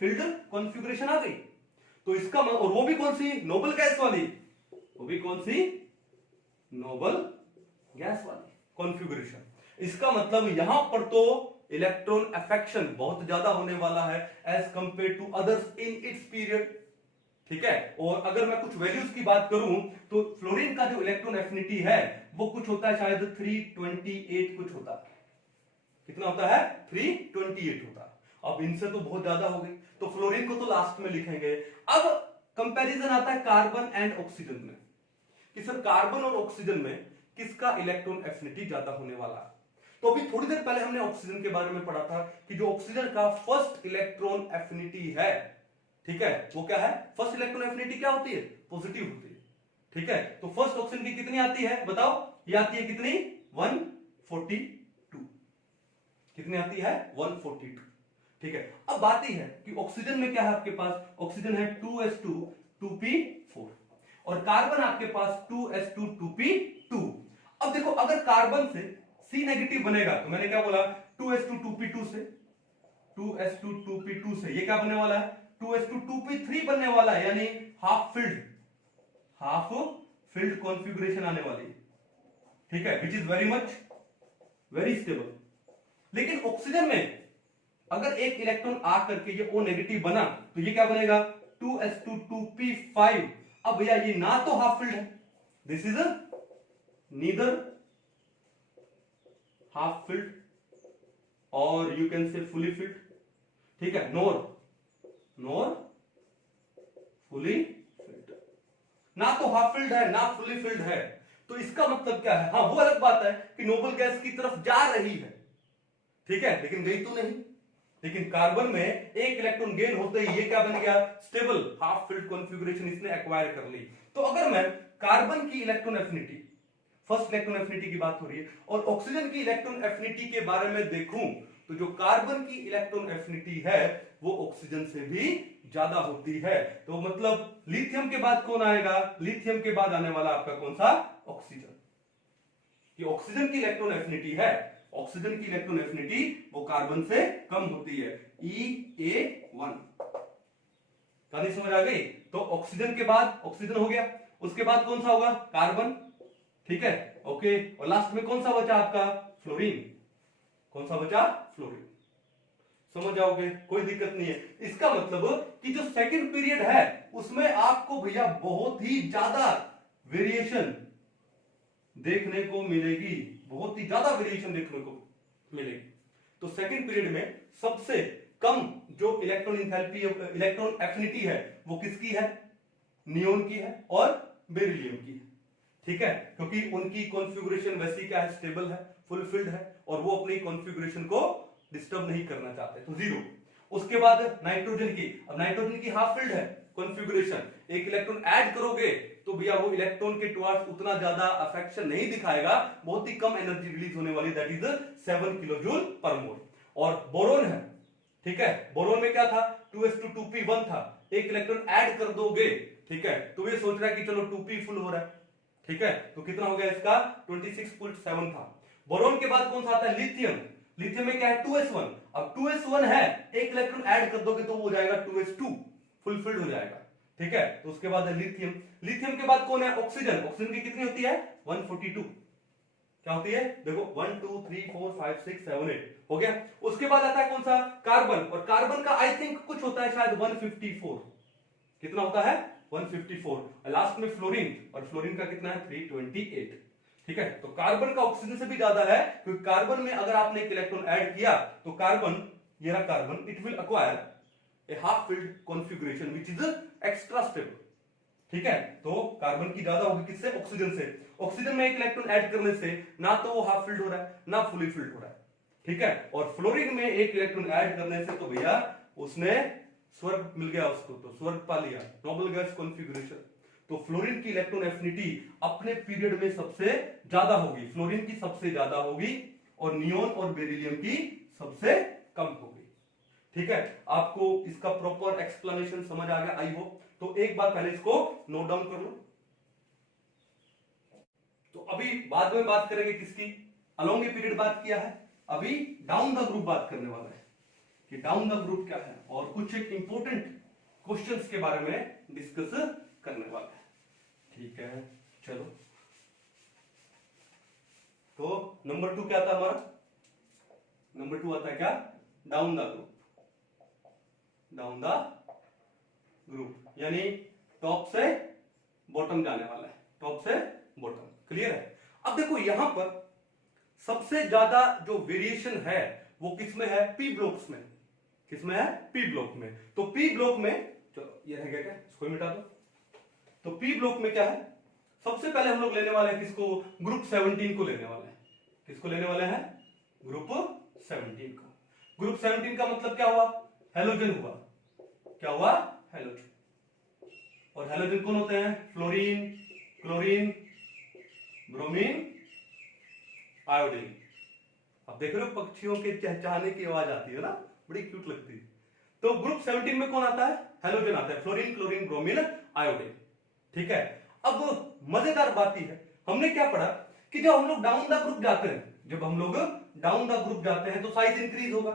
फिल्ड कॉन्फ़िगरेशन आ गई। तो इसका और वो भी कौन सी, नोबल गैस वाली, वो भी कौन सी, नोबल गैस वाली कॉन्फ़िगरेशन। इसका मतलब यहां पर तो इलेक्ट्रॉन अफेक्शन बहुत ज्यादा होने वाला है as compare to others in its period, ठीक है। और अगर मैं कुछ वैल्यूज की बात करूं तो फ्लोरीन का जो इलेक्ट्रॉन एफिनिटी है वो कुछ होता है शायद 328 कुछ होता है, कितना होता है, 328 होता है। अब इनसे तो बहुत ज्यादा हो गई, तो फ्लोरीन को तो लास्ट में लिखेंगे। अब कंपैरिजन आता है कार्बन एंड ऑक्सीजन में, कि सर कार्बन और ऑक्सीजन में किसका इलेक्ट्रॉन एफिनिटी ज्यादा होने वाला है। तो अभी थोड़ी देर पहले हमने ऑक्सीजन के बारे में पढ़ा था कि जो ऑक्सीजन का फर्स्ट इलेक्ट्रॉन एफिनिटी है, ठीक है, वो क्या है? फर्स्ट इलेक्ट्रॉन एफिनिटी क्या होती है? पॉजिटिव होती है, ठीक है। तो फर्स्ट ऑक्सीजन की कितनी आती है बताओ? ये आती है कितनी? 142। कितनी आती है? 142, ठीक है। अब बात ही है कि ऑक्सीजन में क्या है आपके पास? ऑक्सीजन है 2s2 2p4 और कार्बन आपके पास 2s2 2p2। अब देखो अगर कार्बन से C नेगेटिव बनेगा तो मैंने क्या बोला? 2s2 2p2 से, 2s2 2p2 से ये क्या बनने वाला है? 2s2 2p3 बनने वाला है, यानी हाफ फिल्ड कॉन्फ़िगरेशन आने वाली है, ठीक है, विच इज वेरी स्टेबल। लेकिन ऑक्सीजन में अगर एक इलेक्ट्रॉन आ करके ये O नेगेटिव बना तो ये क्या बनेगा? 2s2 2p5। अब भैया ये ना तो हाफ फिल्ड है, this is neither half filled और you can say fully filled, ठीक है, नोर फुली फिल्ड। ना तो हाफ फिल्ड है ना फुली फिल्ड है, तो इसका मतलब क्या है? हाँ वो अलग बात है कि नोबल गैस की तरफ जा रही है, ठीक है, लेकिन गई तो नहीं। लेकिन कार्बन में एक इलेक्ट्रॉन गेन होते ही ये क्या बन गया? स्टेबल हाफ फिल्ड कॉन्फ़िगरेशन इसने एक्वायर कर ली। तो अगर मैं कार्बन की electron affinity, first electron affinity की बात हो रही है, और ऑक्सीजन की इलेक्ट्रॉन एफिनिटी के बारे में देखूं तो जो कार्बन की इलेक्ट्रॉन एफिनिटी है वो ऑक्सीजन से भी ज्यादा होती है। तो मतलब लिथियम के बाद कौन आएगा? लिथियम के बाद आने वाला आपका कौन सा? ऑक्सीजन। कि ऑक्सीजन की इलेक्ट्रॉन एफिनिटी है, ऑक्सीजन की इलेक्ट्रॉन एफिनिटी वो कार्बन से कम होती है, EA1। कहानी समझ आ गई? तो ऑक्सीजन के बाद ऑक्सीजन हो गया, उसके बाद कौन सा होगा? कार्बन, ठीक है, ओके। और लास्ट में कौन सा बचा आपका? फ्लोरीन। कौन सा बचा? फ्लोरीन। समझ जाओगे, कोई दिक्कत नहीं है। इसका मतलब कि जो सेकंड पीरियड है उसमें आपको भैया बहुत ही ज्यादा वेरिएशन देखने को मिलेगी, बहुत ही ज्यादा वेरिएशन देखने को मिलेगी। तो सेकंड पीरियड में सबसे कम जो इलेक्ट्रॉन इंथैल्पी, इलेक्ट्रॉन एफिनिटी है वो किसकी है? नियोन की है और बेरिलियम की है, ठीक है, क्योंकि उनकी कॉन्फ़िगरेशन वैसी क्या है? स्टेबल है, फुलफिल्ड है और वो अपनी कॉन्फ़िगरेशन को डिस्टर्ब नहीं करना चाहते, तो 0। उसके बाद नाइट्रोजन की, अब नाइट्रोजन की हाफ फिल्ड है कॉन्फ़िगरेशन, एक इलेक्ट्रॉन ऐड करोगे तो भैया वो इलेक्ट्रॉन के टुवर्ड्स उतना ज्यादा अफेक्शन नहीं दिखाएगा, बहुत ही कम एनर्जी रिलीज होने वाली, दैट इज 7 किलोजूल पर मोल। और बोरोन है, ठीक है, बोरोन में क्या था? 2s2 2p1 था, एक इलेक्ट्रॉन ऐड कर दोगे, ठीक है, तो ये सोच रहा है कि चलो 2p फुल हो रहा है, ठीक है, तो कितना हो गया इसका? 26.7 था। बोरोन के बाद कौन सा आता है? लिथियम। लिथियम में क्या है? 2s1। अब 2s1 है, एक इलेक्ट्रॉन ऐड कर दोगे तो वो हो जाएगा 2s2, फुलफिल्ड हो जाएगा, ठीक है। तो उसके बाद है लिथियम। लिथियम के बाद कौन है? ऑक्सीजन। ऑक्सीजन की कितनी होती है? 142। क्या होती है? देखो 1 2 3 4 5 6 7 8 हो गया। उसके बाद आता है कौन सा? कार्बन। और कार्बन का आई थिंक कुछ होता है शायद 154। कितना होता है? 154। लास्ट में फ्लोरीन, और फ्लोरीन का कितना है? 328, ठीक है। तो कार्बन का ऑक्सीजन से भी ज्यादा है, क्योंकि कार्बन में अगर आपने एक इलेक्ट्रॉन ऐड किया तो कार्बन, ये रहा carbon, it will acquire A half filled configuration which is extra stable, ठीक है। तो कार्बन की ज्यादा होगी किससे? ऑक्सीजन से। ऑक्सीजन में एक इलेक्ट्रॉन ऐड करने से ना तो वो हाफ फिल्ड हो रहा है ना फुली फिल्ड हो रहा है, ठीक है। और फ्लोरीन में एक इलेक्ट्रॉन ऐड करने से तो भैया उसने स्वर्ग मिल गया उसको, तो स्वर्ग पा लिया, नोबल गैस कॉन्फ़िगरेशन। तो फ्लोरीन की इलेक्ट्रॉन एफिनिटी अपने पीरियड में सबसे ज्यादा होगी, फ्लोरीन की सबसे ज्यादा होगी और नियोन और बेरिलियम की सबसे कम होगी, ठीक है। आपको इसका प्रॉपर एक्सप्लेनेशन समझ आ गया आई होप। तो एक बार पहले इसको नोट डाउन कर लो। तो अभी बाद में बात करेंगे किसकी? अलोंग ए पीरियड बात किया है, अभी डाउन द ग्रुप बात करने वाला है कि डाउन द ग्रुप क्या है और कुछ एक इंपॉर्टेंट क्वेश्चंस के बारे में डिस्कस करने वाला है, ठीक है। चलो, तो नंबर 2 क्या था हमारा? नंबर 2 आता है क्या? Down the group. Down the group यानी टॉप से बॉटम जाने वाला है, टॉप से बॉटम, क्लियर है। अब देखो यहां पर सबसे ज्यादा जो वेरिएशन है वो किसमें है? पी ब्लॉक्स में। किसमें है? पी ब्लॉक में। तो पी ब्लॉक में, चलो ये रह गया क्या, इसको मिटा दो। तो पी ब्लॉक में क्या है? सबसे पहले हम लोग लेने वाले हैं किसको? ग्रुप 17 को लेने वाले हैं। किसको लेने वाले हैं? ग्रुप 17 का। ग्रुप 17 का मतलब क्या हुआ? हेलोजन हुआ। क्या हुआ? हेलोजन। और हेलोजन कौन होते हैं? Fluorine, chlorine, bromine, iodine. अब देख रहे हो पक्षियों के चहचहाने की आवाज आती है ना, बड़ी क्यूट लगती है। तो ग्रुप 17 में कौन आता है? हेलोजन आता है, फ्लोरीन, क्लोरीन, ब्रोमीन, आयोडीन। ठीक है। अब मजेदार बात यह है, हमने क्या पढ़ा कि जब हम लोग डाउन द ग्रुप जाते हैं, जब हम लोग डाउन द ग्रुप जाते हैं तो साइज इंक्रीज होगा,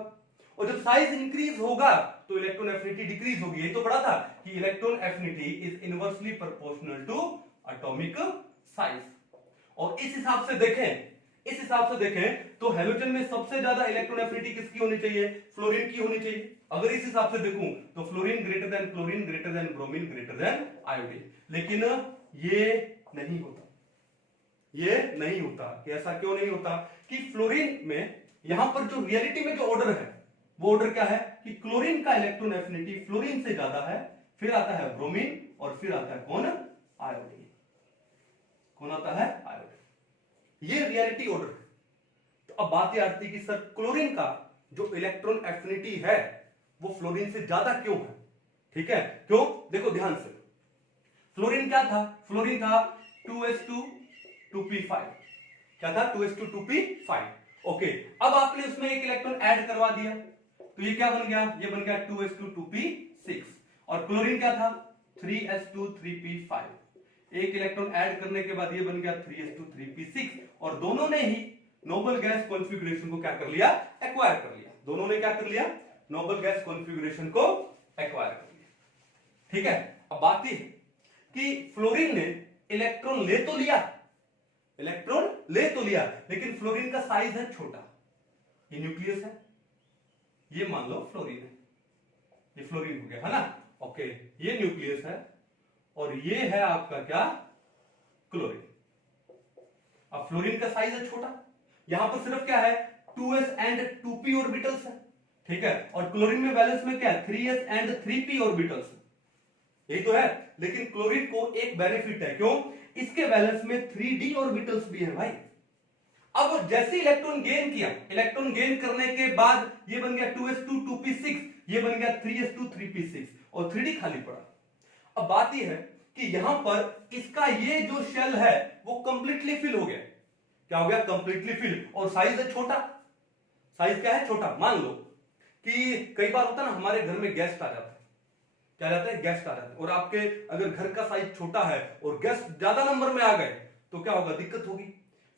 और जब साइज इंक्रीज होगा तो इलेक्ट्रॉन एफिनिटी डिक्रीज होगी। यही तो पढ़ा था कि electron affinity is inversely proportional to atomic size. और इस हिसाब से देखें तो हेलोजन में सबसे ज्यादा इलेक्ट्रॉन एफिनिटी किसकी होनी चाहिए? फ्लोरीन की होनी चाहिए। अगर इस हिसाब से देखूं तो fluorine greater than chlorine greater than bromine greater than iodine. लेकिन ये नहीं होता कि ऐसा क्यों नहीं होता? कि फ्लोरीन में यहां पर जो रियलिटी में जो ऑर्डर है वो ऑर्डर क्या है कि क्लोरीन का इलेक्ट्रॉन एफिनिटी फ्लोरीन से ज्यादा है, फिर आता है ब्रोमीन, और फिर आता है कौन? आयोडीन। कौन आता है? आयोडीन। ये रियलिटी ऑर्डर है। तो अब बात यह आती है कि सर क्लोरीन का जो इलेक्ट्रॉन एफिनिटी है वो फ्लोरीन से ज्यादा क्यों है? ठीक है, क्यों? देखो ध्यान से, फ्लोरीन क्या था? फ्लोरीन था 2s2 2p5। क्या था? 2s2 2p5। ओके, अब आपने उसमें एक इलेक्ट्रॉन ऐड करवा दिया तो ये क्या बन गया? ये बन गया 2s2 2p6। और क्लोरीन क्या था? 3s2 3p5। एक इलेक्ट्रॉन ऐड करने के बाद ये बन गया 3s2 3p6। और दोनों ने ही नोबल गैस कॉन्फ़िगरेशन को क्या कर लिया? एक्वायर कर लिया। दोनों ने क्या कर लिया? नोबल गैस कॉन्फ़िगरेशन को एक्वायर कर लिया। ठीक है। अब बात यह कि फ्लोरीन ने इलेक्ट्रॉन ले तो लिया, लेकिन फ्लोरीन का साइज है छोटा। ये न्यूक्लियस है, ये मान लो फ्लोरीन है, ये फ्लोरीन हो गया है ना। ओके, ये न्यूक्लियस है और ये है आपका क्या? क्लोरीन। अब फ्लोरीन का साइज है छोटा, यहां पर सिर्फ क्या है? 2s एंड 2p ऑर्बिटल्स है। ठीक है। और क्लोरीन में वैलेंस में क्या है? 3s एंड 3p ऑर्बिटल्स है। यही तो है। लेकिन क्लोरीन को एक बेनिफिट है, क्यों? इसके वैलेंस में 3d ऑर्बिटल्स भी है भाई। अब जैसे इलेक्ट्रॉन गेन किया, इलेक्ट्रॉन गेन करने के बाद ये बन गया 2s2 2p6, ये बन गया 3s2 3p6, और 3d खाली पड़ा। अब बात यह है कि यहां पर इसका ये जो शेल है वो कंप्लीटली फिल हो गया। क्या हो गया? Completely fill. और साइज है छोटा। साइज क्या है? छोटा। मान लो कि कई बार होता है ना, हमारे घर में गेस्ट आ जाते हैं। क्या जाता है? गेस्ट आ जाते हैं। और आपके अगर घर का साइज छोटा है और गेस्ट ज्यादा नंबर में आ गए तो क्या होगा? दिक्कत होगी।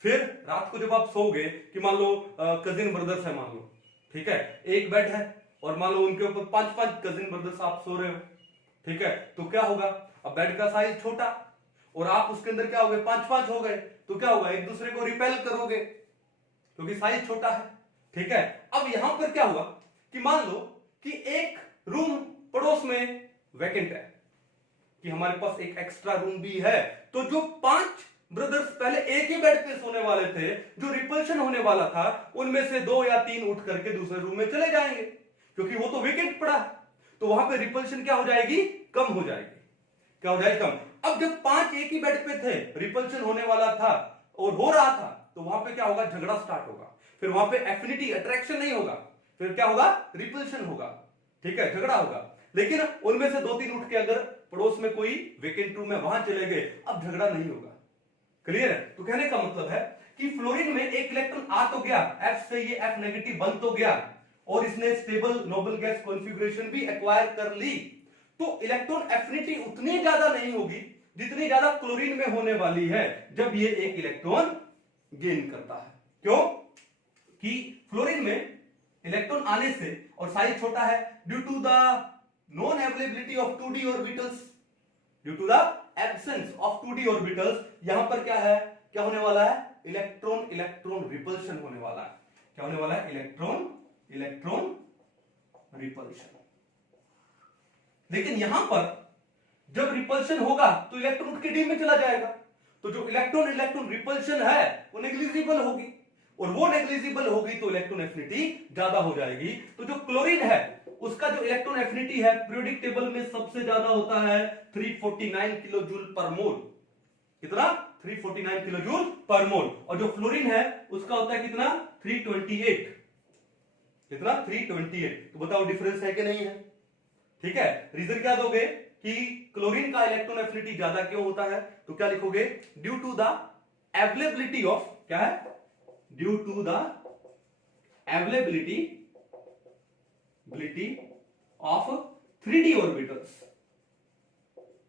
फिर रात को जब आप सोओगे कि मान लो कजिन ब्रदर्स है, मान लो, ठीक है, एक बेड है और मान लो उनके ऊपर 5-5 कजिन ब्रदर्स आप सो रहे हो। ठीक है, तो क्या होगा? अब बेड का साइज छोटा और आप उसके अंदर क्या हो गए? 5-5 हो गए, तो क्या होगा? एक दूसरे को रिपेल करोगे क्योंकि साइज छोटा है। ठीक है। अब यहां पर क्या हुआ कि मान लो कि एक रूम पड़ोस में वैकेंट है, कि हमारे पास एक एक्स्ट्रा रूम भी है, तो जो 5 ब्रदर्स पहले एक ही बेड पे सोने वाले थे, जो रिपल्शन होने वाला था, उनमें से 2 या 3 उठ करके दूसरे रूम में चले जाएंगे, क्योंकि वो तो वैकेंट पड़ा है। तो वहां पे रिपल्शन क्या हो जाएगी? कम हो जाएगी। क्या हो जाएगी? कम। अब जब 5 एक ही बेड पे थे, रिपल्शन होने वाला था और हो रहा था, तो वहां पे क्या होगा? झगड़ा स्टार्ट होगा। फिर वहां पे एफिनिटी, अट्रैक्शन नहीं होगा, फिर क्या होगा? रिपल्शन होगा। ठीक है, झगड़ा होगा। लेकिन उनमें से 2-3 उठ के अगर पड़ोस में कोई वेकेंट रूम है वहां चले गए, अब झगड़ा नहीं होगा। क्लियर है? तो कहने का मतलब है कि फ्लोरीन में एक इलेक्ट्रॉन आ तो गया, F से ये F नेगेटिव बन तो गया, और इसने स्टेबल नोबल गैस कॉन्फ़िगरेशन भी एक्वायर कर ली, तो इलेक्ट्रॉन एफिनिटी उतनी ज्यादा नहीं होगी जितनी ज्यादा क्लोरीन में होने वाली है जब ये एक इलेक्ट्रॉन गेन करता है। क्यों? कि फ्लोरीन में इलेक्ट्रॉन आने से और साइज छोटा है, due to the non availability of 2d orbitals, due to the absence of 2d orbitals, यहां पर क्या है? क्या होने वाला है? इलेक्ट्रॉन इलेक्ट्रॉन रिपल्शन होने वाला है। क्या होने वाला है? Electron electron repulsion. लेकिन यहां पर जब रिपल्शन होगा तो इलेक्ट्रॉन उठ के डी में चला जाएगा, तो जो इलेक्ट्रॉन इलेक्ट्रॉन रिपल्शन है वो नेग्लिजिबल होगी, और वो नेग्लिजिबल होगी तो इलेक्ट्रॉन एफिनिटी ज्यादा हो जाएगी। तो जो क्लोरीन है उसका जो इलेक्ट्रॉन एफिनिटी है पीरियोडिक टेबल में सबसे ज्यादा होता है 349 किलो जूल पर मोल। कितना 349 किलो जूल पर मोल। और जो फ्लोरीन है उसका होता है कितना 328, कितना 328। तो बताओ डिफरेंस है कि नहीं है? ठीक है, रीजन क्या दोगे कि क्लोरीन का इलेक्ट्रॉन एफिनिटी ज्यादा क्यों होता है? तो क्या लिखोगे? Due to the availability of, क्या है? Due to the availability of 3d orbitals,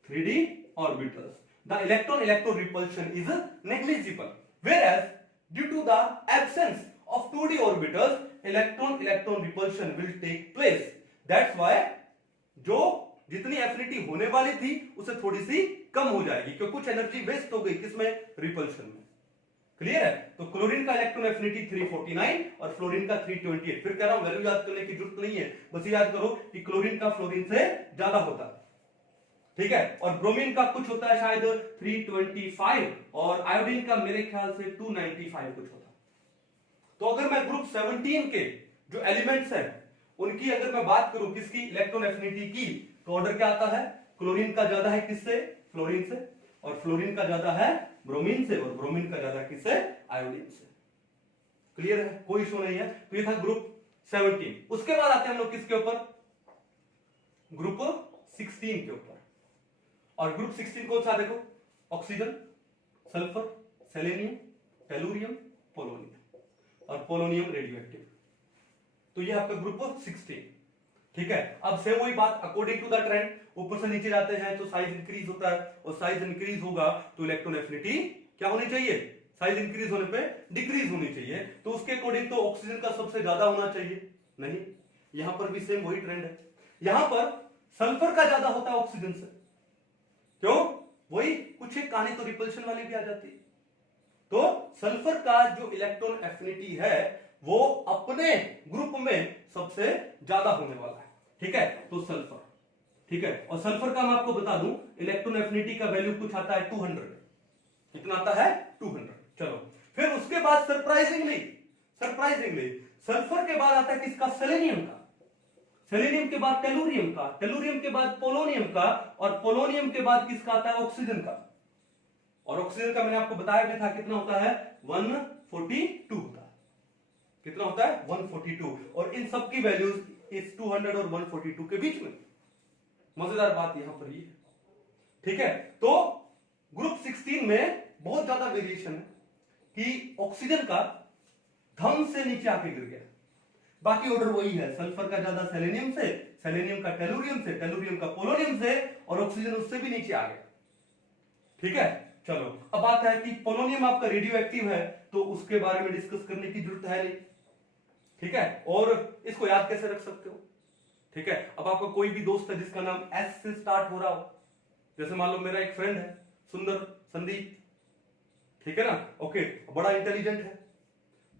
3d orbitals, the electron repulsion is negligible, whereas due to the absence of 2d orbitals electron repulsion will take place. That's why जो जितनी एफिनिटी होने वाली थी उससे थोड़ी सी कम हो जाएगी, क्योंकि कुछ एनर्जी वेस्ट हो गई किसमें? रिपल्शन में। क्लियर है? तो क्लोरीन का इलेक्ट्रॉन एफिनिटी 349 और फ्लोरीन का 328। फिर कह रहा हूं वैल्यू याद करने की जरूरत नहीं है, बस याद करो कि क्लोरीन का फ्लोरीन से ज्यादा होता है, ठीक है। और ब्रोमीन का कुछ होता है शायद 325 और आयोडीन का मेरे ख्याल से 295 कुछ होता है। तो अगर मैं ग्रुप 17 के जो एलिमेंट्स हैं उनकी अगर मैं बात करूं किसकी इलेक्ट्रॉन एफिनिटी की, तो ऑर्डर क्या आता है? क्लोरीन का ज्यादा है किससे? फ्लोरीन से। और फ्लोरीन का ज्यादा है ब्रोमीन से, और ब्रोमीन का ज्यादा किससे? आयोडीन से। क्लियर है? कोई इशू नहीं है। तो ये था ग्रुप 17। उसके बाद आते हैं हम लोग किसके ऊपर? ग्रुप 16 के ऊपर। और ग्रुप 16 कौन सा? देखो, oxygen, sulphur, selenium, tellurium, polonium और पोलोनियम रेडियो एक्टिव। तो ये आपका ग्रुप 16, ठीक है। अब से वही बात, अकॉर्डिंग टू द ट्रेंड ऊपर से नीचे जाते हैं तो साइज इंक्रीज होता है, और साइज इंक्रीज होगा तो इलेक्ट्रॉन एफिनिटी क्या होनी चाहिए? साइज इंक्रीज होने पे डिक्रीज होनी चाहिए। तो उसके अकॉर्डिंग तो ऑक्सीजन का सबसे ज्यादा होना चाहिए, नहीं? यहां पर भी सेम वही ट्रेंड है। यहां पर सल्फर का ज्यादा होता है ऑक्सीजन से, क्यों? वही कुछ एक कहानी तो रिपल्शन वाली भी आ जाती है। तो सल्फर का जो इलेक्ट्रॉन एफिनिटी है वो अपने ग्रुप में सबसे ज्यादा होने वाला है, ठीक है। तो सल्फर, ठीक है। और सल्फर का मैं आपको बता दूं इलेक्ट्रॉन एफिनिटी का वैल्यू कुछ आता है 200। कितना आता है? 200। चलो, फिर उसके बाद सरप्राइजिंगली सल्फर के बाद आता है किसका? सेलेनियम का। सेलेनियम के बाद टेलुरियम का, टेलुरियम के बाद पोलोनियम का, और पोलोनियम के बाद किसका आता है? ऑक्सीजन का। और ऑक्सीजन का मैंने आपको बताया भी था कितना होता है? 142 होता है। कितना होता है? 142। और इन सब की वैल्यूज इस 200 और 142 के बीच में। मजेदार बात यहां पर ये, ठीक है। तो ग्रुप 16 में बहुत ज्यादा वेरिएशन है कि ऑक्सीजन का धम से नीचे आके गिर गया। बाकी ऑर्डर वही है, सल्फर का ज्यादा सेलेनियम से, सेलेनियम का टेलुरियम से, टेलुरियम का पोलोनियम से, और ऑक्सीजन उससे भी नीचे आ गया, ठीक है। चलो, अब बात है कि पोलोनियम आपका रेडियो एक्टिव है, तो उसके बारे में डिस्कस करने की जरूरत है नहीं, ठीक है। और इसको याद कैसे रख सकते हो? ठीक है। अब आपका कोई भी दोस्त है जिसका नाम एस से स्टार्ट हो रहा हो, जैसे मान लो मेरा एक फ्रेंड है सुंदर, संदीप, ठीक है ना? ओके, बड़ा इंटेलिजेंट है।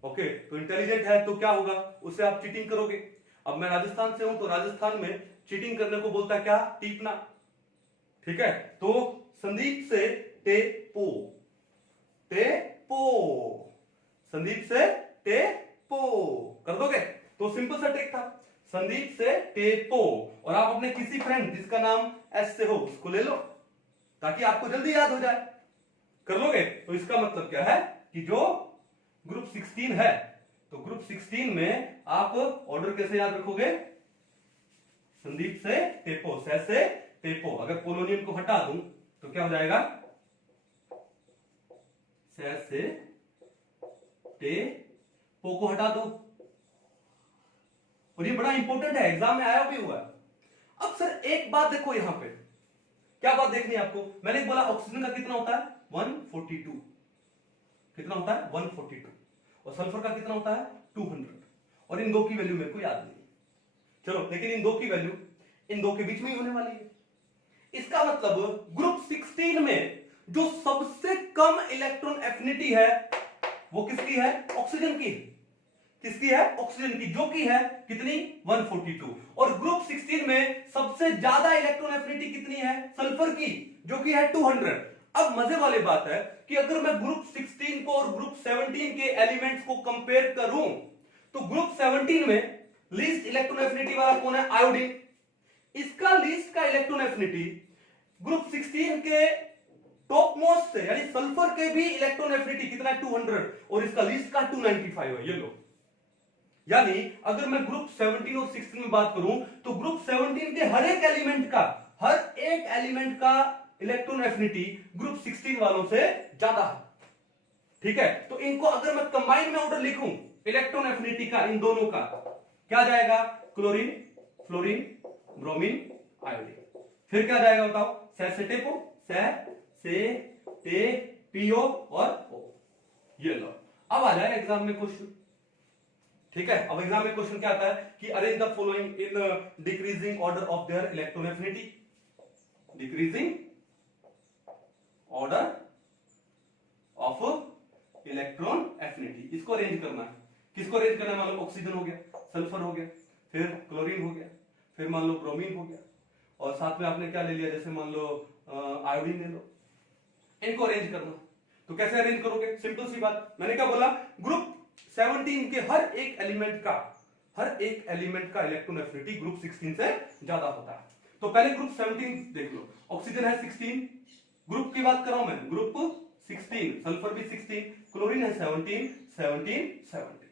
ओके, तो इंटेलिजेंट है तो क्या होगा? उससे आप चीटिंग करोगे। अब मैं राजस्थान से हूं तो राजस्थान में चीटिंग करने को बोलता है क्या? टीपना, ठीक है। तो संदीप से टेपो, टेपो, संदीप से टेपो कर दोगे तो सिंपल सा ट्रिक था, संदीप से टेपो। और आप अपने किसी फ्रेंड जिसका नाम एस से हो उसको ले लो ताकि आपको जल्दी याद हो जाए। कर लोगे? तो इसका मतलब क्या है कि जो ग्रुप 16 है, तो ग्रुप 16 में आप ऑर्डर कैसे याद रखोगे? संदीप से टेपो, से टेपो। अगर पोलोनियम को हटा दूं तो क्या हो जाएगा? से टेपो को हटा दो। और ये बड़ा इंपॉर्टेंट है, एग्जाम में आया भी हुआ। अब सर एक बात देखो, यहां पे क्या बात देखनी है आपको? मैंने बोला ऑक्सीजन का कितना होता है? 142। कितना होता है? 142। और सल्फर का कितना होता है? 200। और इन दो की वैल्यू मेरे को याद नहीं। चलो, लेकिन इन दो की वैल्यू इन दो के बीच में ही होने वाली है। इसका मतलब ग्रुप 16 में जो सबसे कम इलेक्ट्रॉन एफिनिटी है वो किसकी है? ऑक्सीजन की। किसकी है? ऑक्सीजन की, जो की है कितनी? 142। और ग्रुप 16 में सबसे ज्यादा इलेक्ट्रॉन एफिनिटी कितनी है? सल्फर की, जो की है 200। अब मजे वाली बात है कि अगर मैं ग्रुप 16 को और ग्रुप 17 के एलिमेंट्स को कंपेयर करूं तो ग्रुप 17 में लीस्ट इलेक्ट्रॉन एफिनिटी वाला कौन है? आयोडीन। इसका लीस्ट का इलेक्ट्रॉन एफिनिटी ग्रुप 16 के टॉप मोस्ट से, यानी सल्फर के भी इलेक्ट्रॉन एफिनिटी कितना है 200 और इसका लीस्ट का 295 है। ये लो, यानी अगर मैं ग्रुप 17 और 16 में बात करूं तो ग्रुप 17 के हर एक एलिमेंट का इलेक्ट्रॉन एफिनिटी ग्रुप 16 वालों से ज्यादा है। ठीक है, तो इनको अगर मैं कंबाइन में ऑर्डर लिखूं इलेक्ट्रॉन एफिनिटी का इन दोनों का, क्या जाएगा? Chlorine, fluorine, bromine, iodine. फिर क्या जाएगा बताओ? सेटेपो, से ते पीओ और ओ। ये लो, अब आ जाए एग्जाम में क्वेश्चन। ठीक है, अब एग्जाम में क्वेश्चन क्या आता है कि arrange the following in decreasing order of their electron affinity. Decreasing order of electron affinity, इसको अरेंज करना है। किसको अरेंज करना है? मान लो ऑक्सीजन हो गया, सल्फर हो गया, फिर क्लोरीन हो गया, फिर मान लो ब्रोमीन हो गया, और साथ में आपने क्या ले लिया? जैसे मान लो आयोडीन ले लो। इनको अरेंज करना, तो कैसे अरेंज करोगे? सिंपल सी बात, मैंने क्या बोला? ग्रुप 17 के हर एक एलिमेंट का इलेक्ट्रॉन एफिनिटी ग्रुप 16 से ज्यादा होता है। तो पहले ग्रुप 17 देख लो, ऑक्सीजन है 16, ग्रुप की बात कर रहा हूं मैं, ग्रुप 16, सल्फर भी 16, क्लोरीन है 17, 17, 17।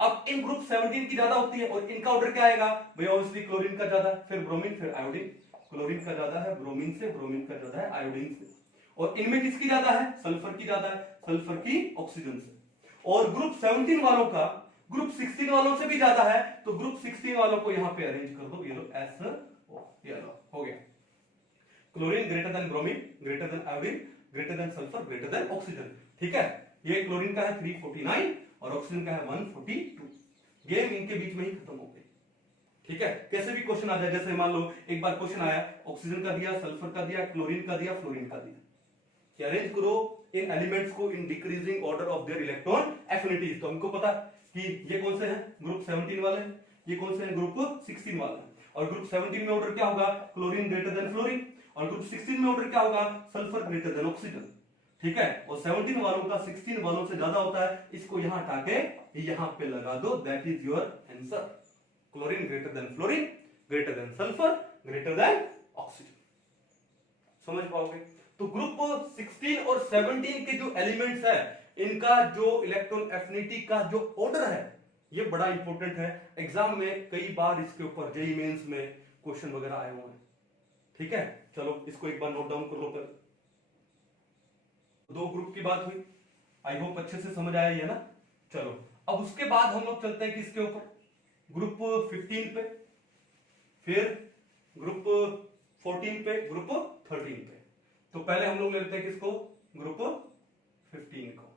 अब इन ग्रुप 17 की ज्यादा होती है और इनका ऑर्डर क्या आएगा भैया? ऑब्वियसली क्लोरीन का ज्यादा, फिर ब्रोमीन, फिर आयोडीन। क्लोरीन का ज्यादा है ब्रोमीन से, ब्रोमीन का ज्यादा है आयोडीन से। और इनमें किसकी ज्यादा है? सल्फर की ज्यादा है, सल्फर की ऑक्सीजन से। और ग्रुप 17 वालों का ग्रुप 16 वालों से भी ज्यादा है, तो ग्रुप 16 वालों को यहां पे अरेंज कर दो। ये लो SO, ये लो हो गया। Chlorine greater than bromine, greater than iodine, greater than sulphur, greater than oxygen. ठीक है, ये क्लोरीन का है 349 और ऑक्सीजन का है 142। गेम इनके बीच में ही खत्म हो गई। ठीक है, कैसे भी क्वेश्चन आ जाए, जैसे मान लो एक बार क्वेश्चन आया, ऑक्सीजन का दिया, सल्फर का दिया, क्लोरीन का दिया, फ्लोरीन का दिया, कि अरेंज करो इन एलिमेंट्स को in decreasing order of their electron affinities. तो हमको पता कि ये कौन से हैं? ग्रुप 17 वाले, ये कौन से हैं? ग्रुप 16 वाले। और ग्रुप 17 में ऑर्डर क्या होगा? Chlorine greater than fluorine. और ग्रुप 16 में ऑर्डर क्या होगा? Sulphur greater than oxygen. ठीक है, और 17 वालों का 16 वालों से ज्यादा होता है। इसको यहां हटा के यहां पे लगा दो, that is your answer. Chlorine greater than fluorine, greater than sulphur, greater than oxygen. समझ पाओगे? तो ग्रुप 16 और 17 के जो एलिमेंट्स है, इनका जो इलेक्ट्रॉन एफिनिटी का जो ऑर्डर है, ये बड़ा इंपॉर्टेंट है। एग्जाम में कई बार इसके ऊपर जेईई मेंस में क्वेश्चन वगैरह आए हुए हैं। ठीक है, चलो इसको एक बार नोट डाउन कर लो। पहले दो ग्रुप की बात हुई, आई होप अच्छे से समझ आया ये ना। चलो अब उसके बाद हम लोग चलते हैं किसके ऊपर? ग्रुप 15 पे, फिर ग्रुप 14 पे, ग्रुप 13 पे। तो पहले हम लोग लेते हैं किसको? ग्रुप 15 को।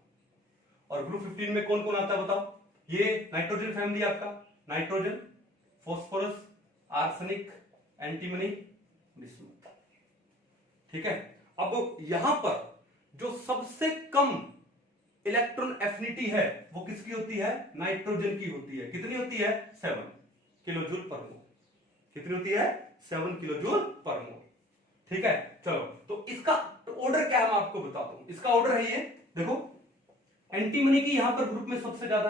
और ग्रुप 15 में कौन कौन आता है बताओ? ये नाइट्रोजन फैमिली आपका, nitrogen, phosphorus, arsenic, antimony, bismuth. ठीक है, अब यहां पर जो सबसे कम इलेक्ट्रॉन एफिनिटी है वो किसकी होती है? नाइट्रोजन की होती है। कितनी होती है? 7 किलोजूल पर मोल। कितनी होती है? 7 किलोजूल पर मोल। ठीक है, चलो तो इसका ऑर्डर क्या है मैं आपको बताता हूं। इसका ऑर्डर है ये देखो, एंटीमनी की यहां पर ग्रुप में सबसे ज्यादा।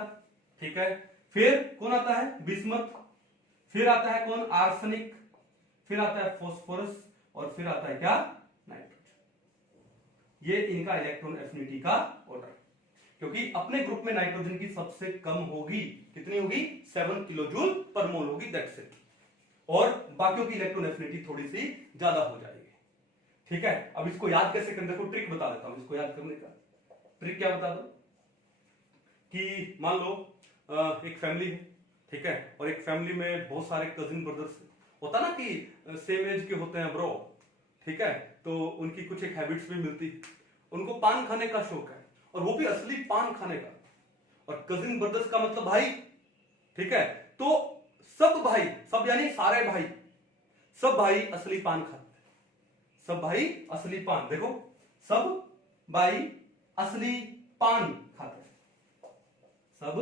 ठीक है, फिर कौन आता है? बिस्मथ, फिर आता है कौन? आर्सेनिक, फिर आता है फॉस्फोरस, और फिर आता है क्या? नाइट्रोजन। ये इनका इलेक्ट्रॉन एफिनिटी का ऑर्डर, क्योंकि अपने ग्रुप में नाइट्रोजन की सबसे कम होगी। कितनी होगी? 7 किलोजूल पर मोल होगी, दैट्स इट। और बाकियों की इलेक्ट्रॉन एफिनिटी थोड़ी सी ज्यादा हो जाएगी। ठीक है, अब इसको याद कैसे करना? देखो ट्रिक बता देता हूं इसको याद करने का। ट्रिक क्या बता दो कि मान लो एक फैमिली है, ठीक है, और एक फैमिली में बहुत सारे कजिन ब्रदर्स होता ना कि सेम एज के होते हैं ब्रो। ठीक है, तो उनकी कुछ एक हैबिट्स भी मिलती है। उनको पान खाने का शौक है, और वो भी असली पान खाने का। और कजिन ब्रदर्स का मतलब भाई। ठीक है, तो सब भाई, सब यानी सारे भाई, सब भाई असली पान खाते हैं। सब भाई असली पान, देखो सब भाई असली पान खाते हैं। सब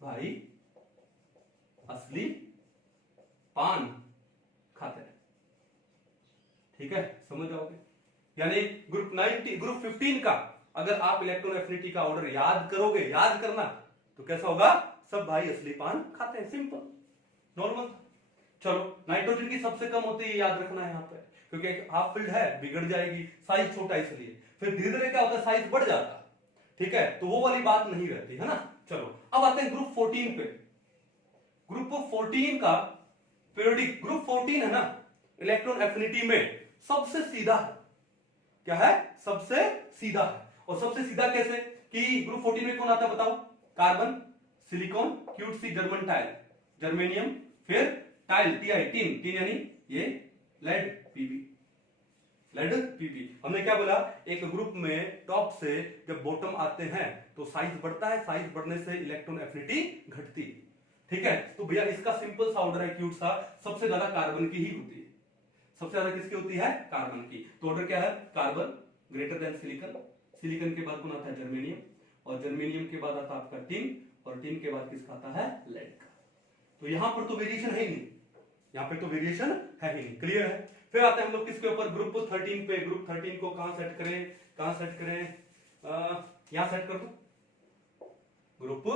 भाई असली पान खाते हैं। ठीक है, समझ जाओगे? यानी ग्रुप 15 का अगर आप इलेक्ट्रॉन एफिनिटी का ऑर्डर याद करोगे, याद करना, तो कैसा होगा? सब भाई असली पान खाते हैं। Simple, normal. चलो नाइट्रोजन की सबसे कम होती है, याद रखना है यहाँ पे, क्योंकि एक हाफ फिल्ड है, बिगड़ जाएगी, साइज छोटा इसलिए। फिर धीरे धीरे क्या होता है, साइज बढ़ जाता है, ठीक है, तो वो वाली बात नहीं रहती है ना। चलो अब आते हैं ग्रुप 14 पे। ग्रुप 14 का पीरियोडिक, ग्रुप 14 है ना, इलेक्ट्रॉन एफिनिटी में सबसे सीधा है। क्या है, सबसे सीधा है। और सबसे सीधा कैसे, कि ग्रुप 14 में कौन आता है बताओ, कार्बन, सिलिकॉन, क्यूट सी जर्मन टाइल, जर्मेनियम, फिर टाइल, टीन, टीन यानी ये लेड, पीबी, लेड पीबी। हमने क्या बोला, एक ग्रुप में टॉप से जब बॉटम आते हैं तो साइज बढ़ता है, साइज बढ़ने से इलेक्ट्रॉन एफिनिटी घटती है, ठीक है। तो भैया इसका सिंपल सा ऑर्डर है क्यूट सा, सबसे ज्यादा कार्बन की ही होती है। सबसे ज्यादा किसकी होती है, कार्बन की। तो ऑर्डर क्या है, carbon greater than silicon, silicon के बाद कौन आता है, जर्मेनियम, और जर्मेनियम के बाद आता है आपका टिन, और टिन के बाद किसका आता है, लेड का। तो यहां पर तो वेरिएशन है ही नहीं, यहां पे तो वेरिएशन है ही नहीं, क्लियर है। फिर आते हैं हम लोग किसके ऊपर, ग्रुप 13 पे। ग्रुप 13 को कहां सेट करें, कहां सेट करें, यहां सेट कर दो, ग्रुप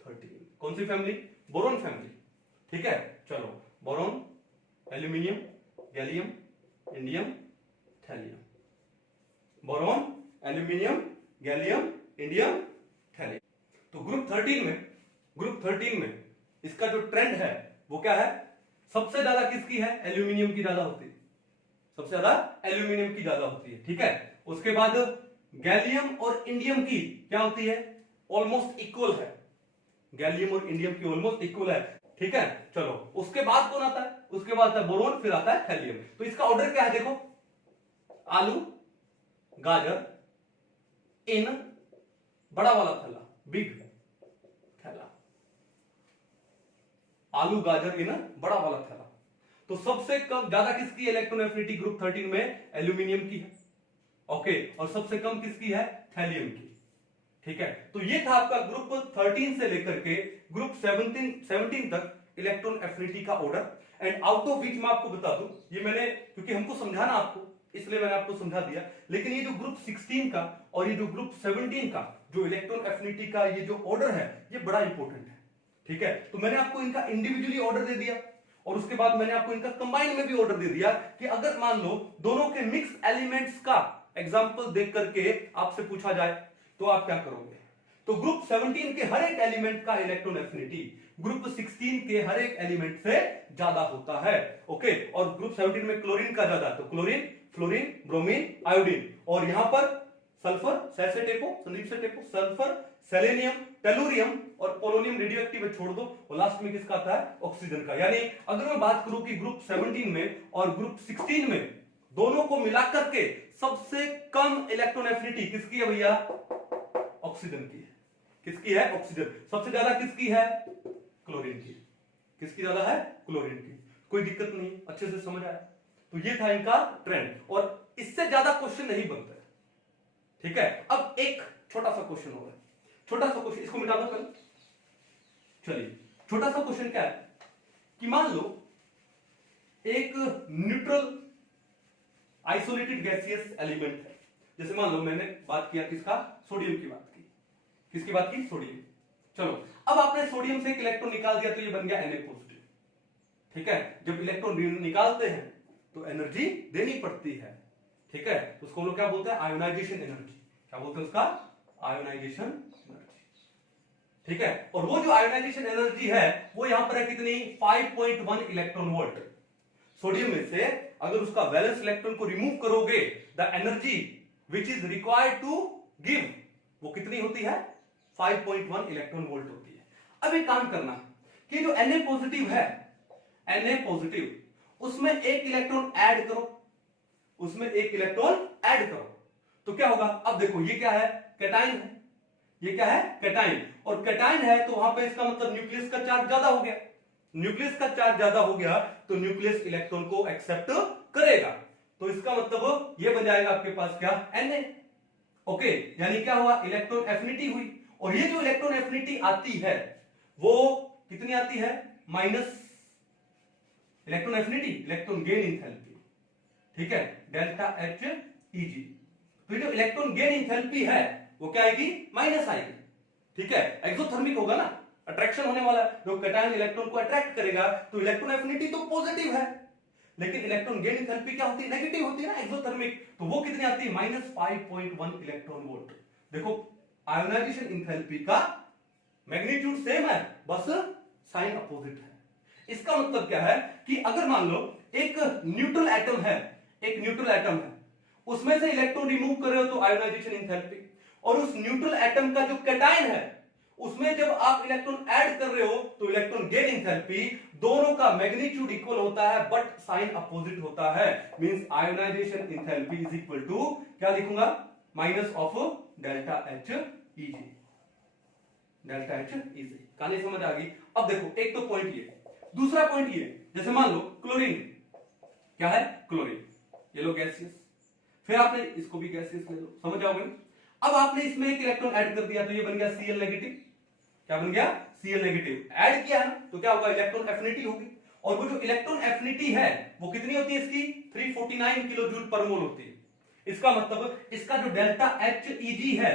13। कौन सी फैमिली, बोरोन फैमिली, ठीक है। चलो boron, aluminium, gallium, indium, thallium, boron, aluminium, gallium, indium, thallium. तो ग्रुप 13 में इसका जो ट्रेंड है वो क्या है, सबसे ज्यादा किसकी है, एल्यूमिनियम की ज्यादा होती है, सबसे ज्यादा एल्यूमिनियम की ज्यादा होती है, ठीक है। उसके बाद गैलियम और इंडियम की क्या होती है, ऑलमोस्ट इक्वल है, गैलियम और इंडियम की ऑलमोस्ट इक्वल है, ठीक है। चलो उसके बाद कौन आता है, उसके बाद आता है बोरोन, फिर आता है थैलियम। तो इसका ऑर्डर क्या है देखो, आलू, गाजर, इन, बड़ा वाला थैला, बिग थैला, आलू, गाजर, इन, बड़ा वाला थैला। तो सबसे कम ज्यादा किसकी इलेक्ट्रॉन एफिनिटी ग्रुप 13 में, एल्यूमिनियम की है, ओके। और सबसे कम किसकी है, थैलियम की, ठीक है। तो ये था आपका ग्रुप 13 से लेकर के ग्रुप 17 तक इलेक्ट्रॉन एफिनिटी का order. And out of which मैं आपको बता दूं, ये मैंने क्योंकि हमको समझाना आपको, इसलिए मैंने आपको समझा दिया। लेकिन ये जो ग्रुप 16 का और ये जो ग्रुप 17 का जो इलेक्ट्रॉन एफिनिटी का ये जो ऑर्डर है, ये बड़ा इंपॉर्टेंट है, ठीक है। तो मैंने आपको इनका इंडिविजुअली ऑर्डर दे दिया, और उसके बाद मैंने आपको इनका कंबाइन में भी ऑर्डर दे दिया कि अगर मान लो दोनों के मिक्स एलिमेंट्स का एग्जांपल देख करके आपसे पूछा जाए तो आप क्या करोगे। तो ग्रुप 17 के हर एक एलिमेंट का इलेक्ट्रॉन एफिनिटी ग्रुप 16 के हर एक एलिमेंट से ज्यादा होता है, ओके। और ग्रुप 17 में क्लोरीन का ज्यादा, तो क्लोरीन, फ्लोरीन, ब्रोमीन, आयोडीन, और यहां पर सल्फर, संदीप से टेपो, सल्फर, सेलेनियम, टेलुरियम और पोलोनियम रेडियो एक्टिव छोड़ दो, और लास्ट में किसका आता है, ऑक्सीजन का। यानी अगर मैं बात करूं कि ग्रुप 17 में और ग्रुप 16 में दोनों को मिलाकर के सबसे कम इलेक्ट्रॉन एफिनिटी किसकी है भैया, ऑक्सीजन की है। किसकी है, ऑक्सीजन। सबसे ज्यादा किसकी है, क्लोरीन की। किसकी ज्यादा है, क्लोरीन की। कोई दिक्कत नहीं, अच्छे से समझ आया। तो ये था इनका ट्रेंड, और इससे ज्यादा क्वेश्चन नहीं बनता, ठीक है। अब एक छोटा सा क्वेश्चन हो रहा है, छोटा सा क्वेश्चन, इसको मिटा दो कल। चलिए छोटा सा क्वेश्चन क्या है कि मान लो एक न्यूट्रल आइसोलेटेड गैसियस एलिमेंट है, जैसे मान लो मैंने बात किया किसका, सोडियम की बात की। किसकी बात की, सोडियम। चलो अब आपने सोडियम से एक इलेक्ट्रॉन निकाल दिया तो ये बन गया Na पॉजिटिव, ठीक है। जब इलेक्ट्रॉन निकालते हैं तो एनर्जी देनी पड़ती है, ठीक है। तो उसको हम लोग क्या बोलते हैं, आयोनाइजेशन एनर्जी। क्या बोलते हैं उसका, आयोनाइजेशन एनर्जी, ठीक है। और वो जो आयोनाइजेशन एनर्जी है वो यहां पर है कितनी, 5.1 इलेक्ट्रॉन वोल्ट। सोडियम में से अगर उसका वैलेंस इलेक्ट्रॉन को रिमूव करोगे, the energy which is required to give, वो कितनी होती है, 5.1 इलेक्ट्रॉन वोल्ट होती है। अब एक काम करना कि जो Na पॉजिटिव है, Na पॉजिटिव, उसमें एक इलेक्ट्रॉन ऐड करो, उसमें एक इलेक्ट्रॉन ऐड करो, तो क्या होगा। अब देखो ये क्या है, कैटाइन है, ये क्या है, कैटाइन। और कैटाइन है तो वहां पे इसका मतलब न्यूक्लियस का चार्ज ज्यादा हो गया, न्यूक्लियस का चार्ज ज्यादा हो गया तो न्यूक्लियस इलेक्ट्रॉन को एक्सेप्ट करेगा। तो इसका मतलब ये बन जाएगा आपके पास क्या, Na, ओके। यानी क्या हुआ, इलेक्ट्रॉन एफिनिटी हुई। और ये जो इलेक्ट्रॉन एफिनिटी आती है वो कितनी आती है, minus electron affinity, electron gain enthalpy, ठीक है, डेल्टा H Eg। तो जो इलेक्ट्रॉन गेन इंथैल्पी है वो क्या आएगी, माइनस आएगी, ठीक है। एक्सोथर्मिक होगा ना, अट्रैक्शन होने वाला है, जो कैटायन इलेक्ट्रॉन को अट्रैक्ट करेगा तो इलेक्ट्रॉन एफिनिटी तो पॉजिटिव है, लेकिन इलेक्ट्रॉन गेन एंथैल्पी क्या होती है, नेगेटिव होती है ना, एक्सोथर्मिक। तो वो कितनी आती है, -5.1 इलेक्ट्रॉन वोल्ट। देखो आयोनाइजेशन एंथैल्पी का मैग्नीट्यूड सेम है, बस साइन अपोजिट है। इसका मतलब क्या है कि अगर मान लो एक न्यूट्रल एटम है, एक न्यूट्रल एटम है, उसमें से इलेक्ट्रॉन रिमूव कर रहे हो तो आयोनाइजेशन एंथैल्पी, और उस न्यूट्रल एटम का जो कैटायन है उसमें जब आप इलेक्ट्रॉन ऐड कर रहे हो तो इलेक्ट्रॉन गेन एंथैल्पी, दोनों का मैग्नीट्यूड इक्वल होता है बट साइन अपोजिट होता है। Means ionization enthalpy is equal to क्या लिखूंगा, minus of delta H EG, delta H EG. कहानी समझ आ गई। अब देखो एक तो पॉइंट ये, दूसरा पॉइंट ये, जैसे मान लो क्लोरीन, क्या है क्लोरीन, ये लो गैसियस, फिर आपने इसको भी गैसियस ले लो, समझ जाओगे। अब आपने इसमें एक इलेक्ट्रॉन ऐड कर दिया तो ये बन गया Cl नेगेटिव, क्या बन गया Cl नेगेटिव। ऐड किया है तो क्या होगा, इलेक्ट्रॉन एफिनिटी होगी, और वो जो इलेक्ट्रॉन एफिनिटी है वो कितनी होती है इसकी, 349 किलो जूल पर मोल होती है। इसका मतलब इसका जो डेल्टा एच ईजी है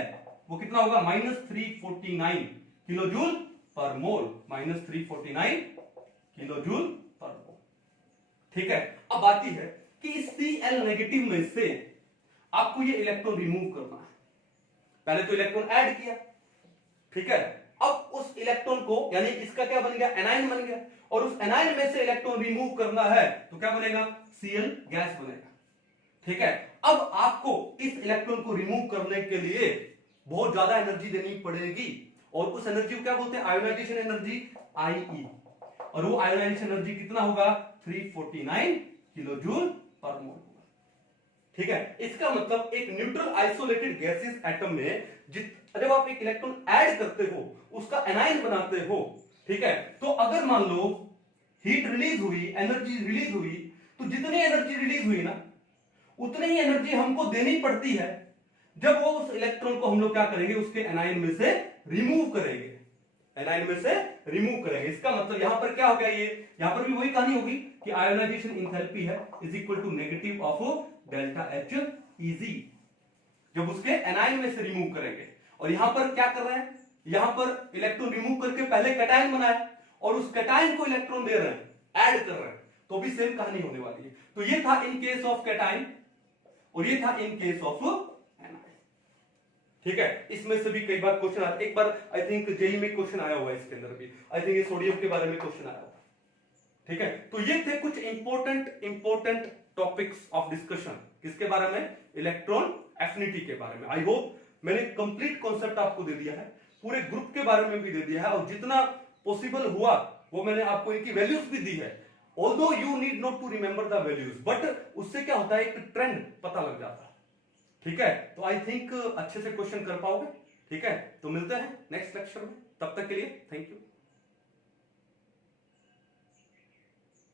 वो कितना होगा, -349 किलो जूल पर मोल, -349 किलो जूल पर मोल। ठीक है, अब आती है कि इस Cl नेगेटिव में से आपको ये इलेक्ट्रॉन रिमूव करना है। पहले तो इलेक्ट्रॉन ऐड किया, ठीक है, अब उस इलेक्ट्रॉन को, यानी इसका क्या बन गया, एनायन बन गया, और उस एनायन में से इलेक्ट्रॉन रिमूव करना है तो क्या बनेगा, Cl गैस बनेगा। ठीक है, अब आपको इस इलेक्ट्रॉन को रिमूव करने के लिए बहुत ज्यादा एनर्जी देनी पड़ेगी, और उस एनर्जी को क्या बोलते हैं, आयोनाइजेशन एनर्जी, Ie, और वो आयोनाइजेशन एनर्जी कितना होगा, 349 किलो जूल पर मोल। ठीक है, इसका मतलब एक न्यूट्रल आइसोलेटेड गैसियस एटम में जब आप एक इलेक्ट्रॉन ऐड करते हो, उसका एनायन बनाते हो, ठीक है, तो अगर मान लो हीट रिलीज हुई, एनर्जी रिलीज हुई, तो जितनी एनर्जी रिलीज हुई ना उतनी ही एनर्जी हमको देनी पड़ती है जब वो उस इलेक्ट्रॉन को हम लोग क्या करेंगे, उसके एनायन में से रिमूव करेंगे, एनायन में से रिमूव करेंगे। इसका मतलब यहां पर क्या हो गया, ये यहां पर भी वही कहानी होगी कि आयोनाइजेशन एंथैल्पी है is equal to negative of delta H EG, जब उसके एनायन में से रिमूव करेंगे। और यहां पर क्या कर रहे हैं, यहां पर इलेक्ट्रॉन रिमूव करके पहले कैटायन बनाया और उस कैटायन को इलेक्ट्रॉन दे रहे हैं, ऐड कर रहे हैं, तो भी सेम कहानी होने वाली है। तो ये था इन केस ऑफ कैटायन और ये था इन केस ऑफ एनायन। ठीक है, इसमें से भी कई बार क्वेश्चन आते, एक बार आई थिंक जेई में क्वेश्चन आया हुआ है इसके अंदर भी, आई थिंक ये सोडियम के बारे में क्वेश्चन आया हुआ। ठीक है, तो ये थे कुछ इंपॉर्टेंट टॉपिक्स ऑफ डिस्कशन, किसके बारे में, इलेक्ट्रॉन एफिनिटी के बारे में। आई होप मैंने कंप्लीट कॉन्सेप्ट आपको दे दिया है, पूरे ग्रुप के बारे में भी दे दिया है, और जितना पॉसिबल हुआ वो मैंने आपको इनकी वैल्यूज भी दी है। Although you need not to remember the values, but उससे क्या होता है, एक ट्रेंड पता लग जाता है। ठीक है, तो आई थिंक अच्छे से क्वेश्चन कर पाओगे। ठीक है, तो मिलते हैं नेक्स्ट लेक्चर में, तब तक के लिए थैंक यू।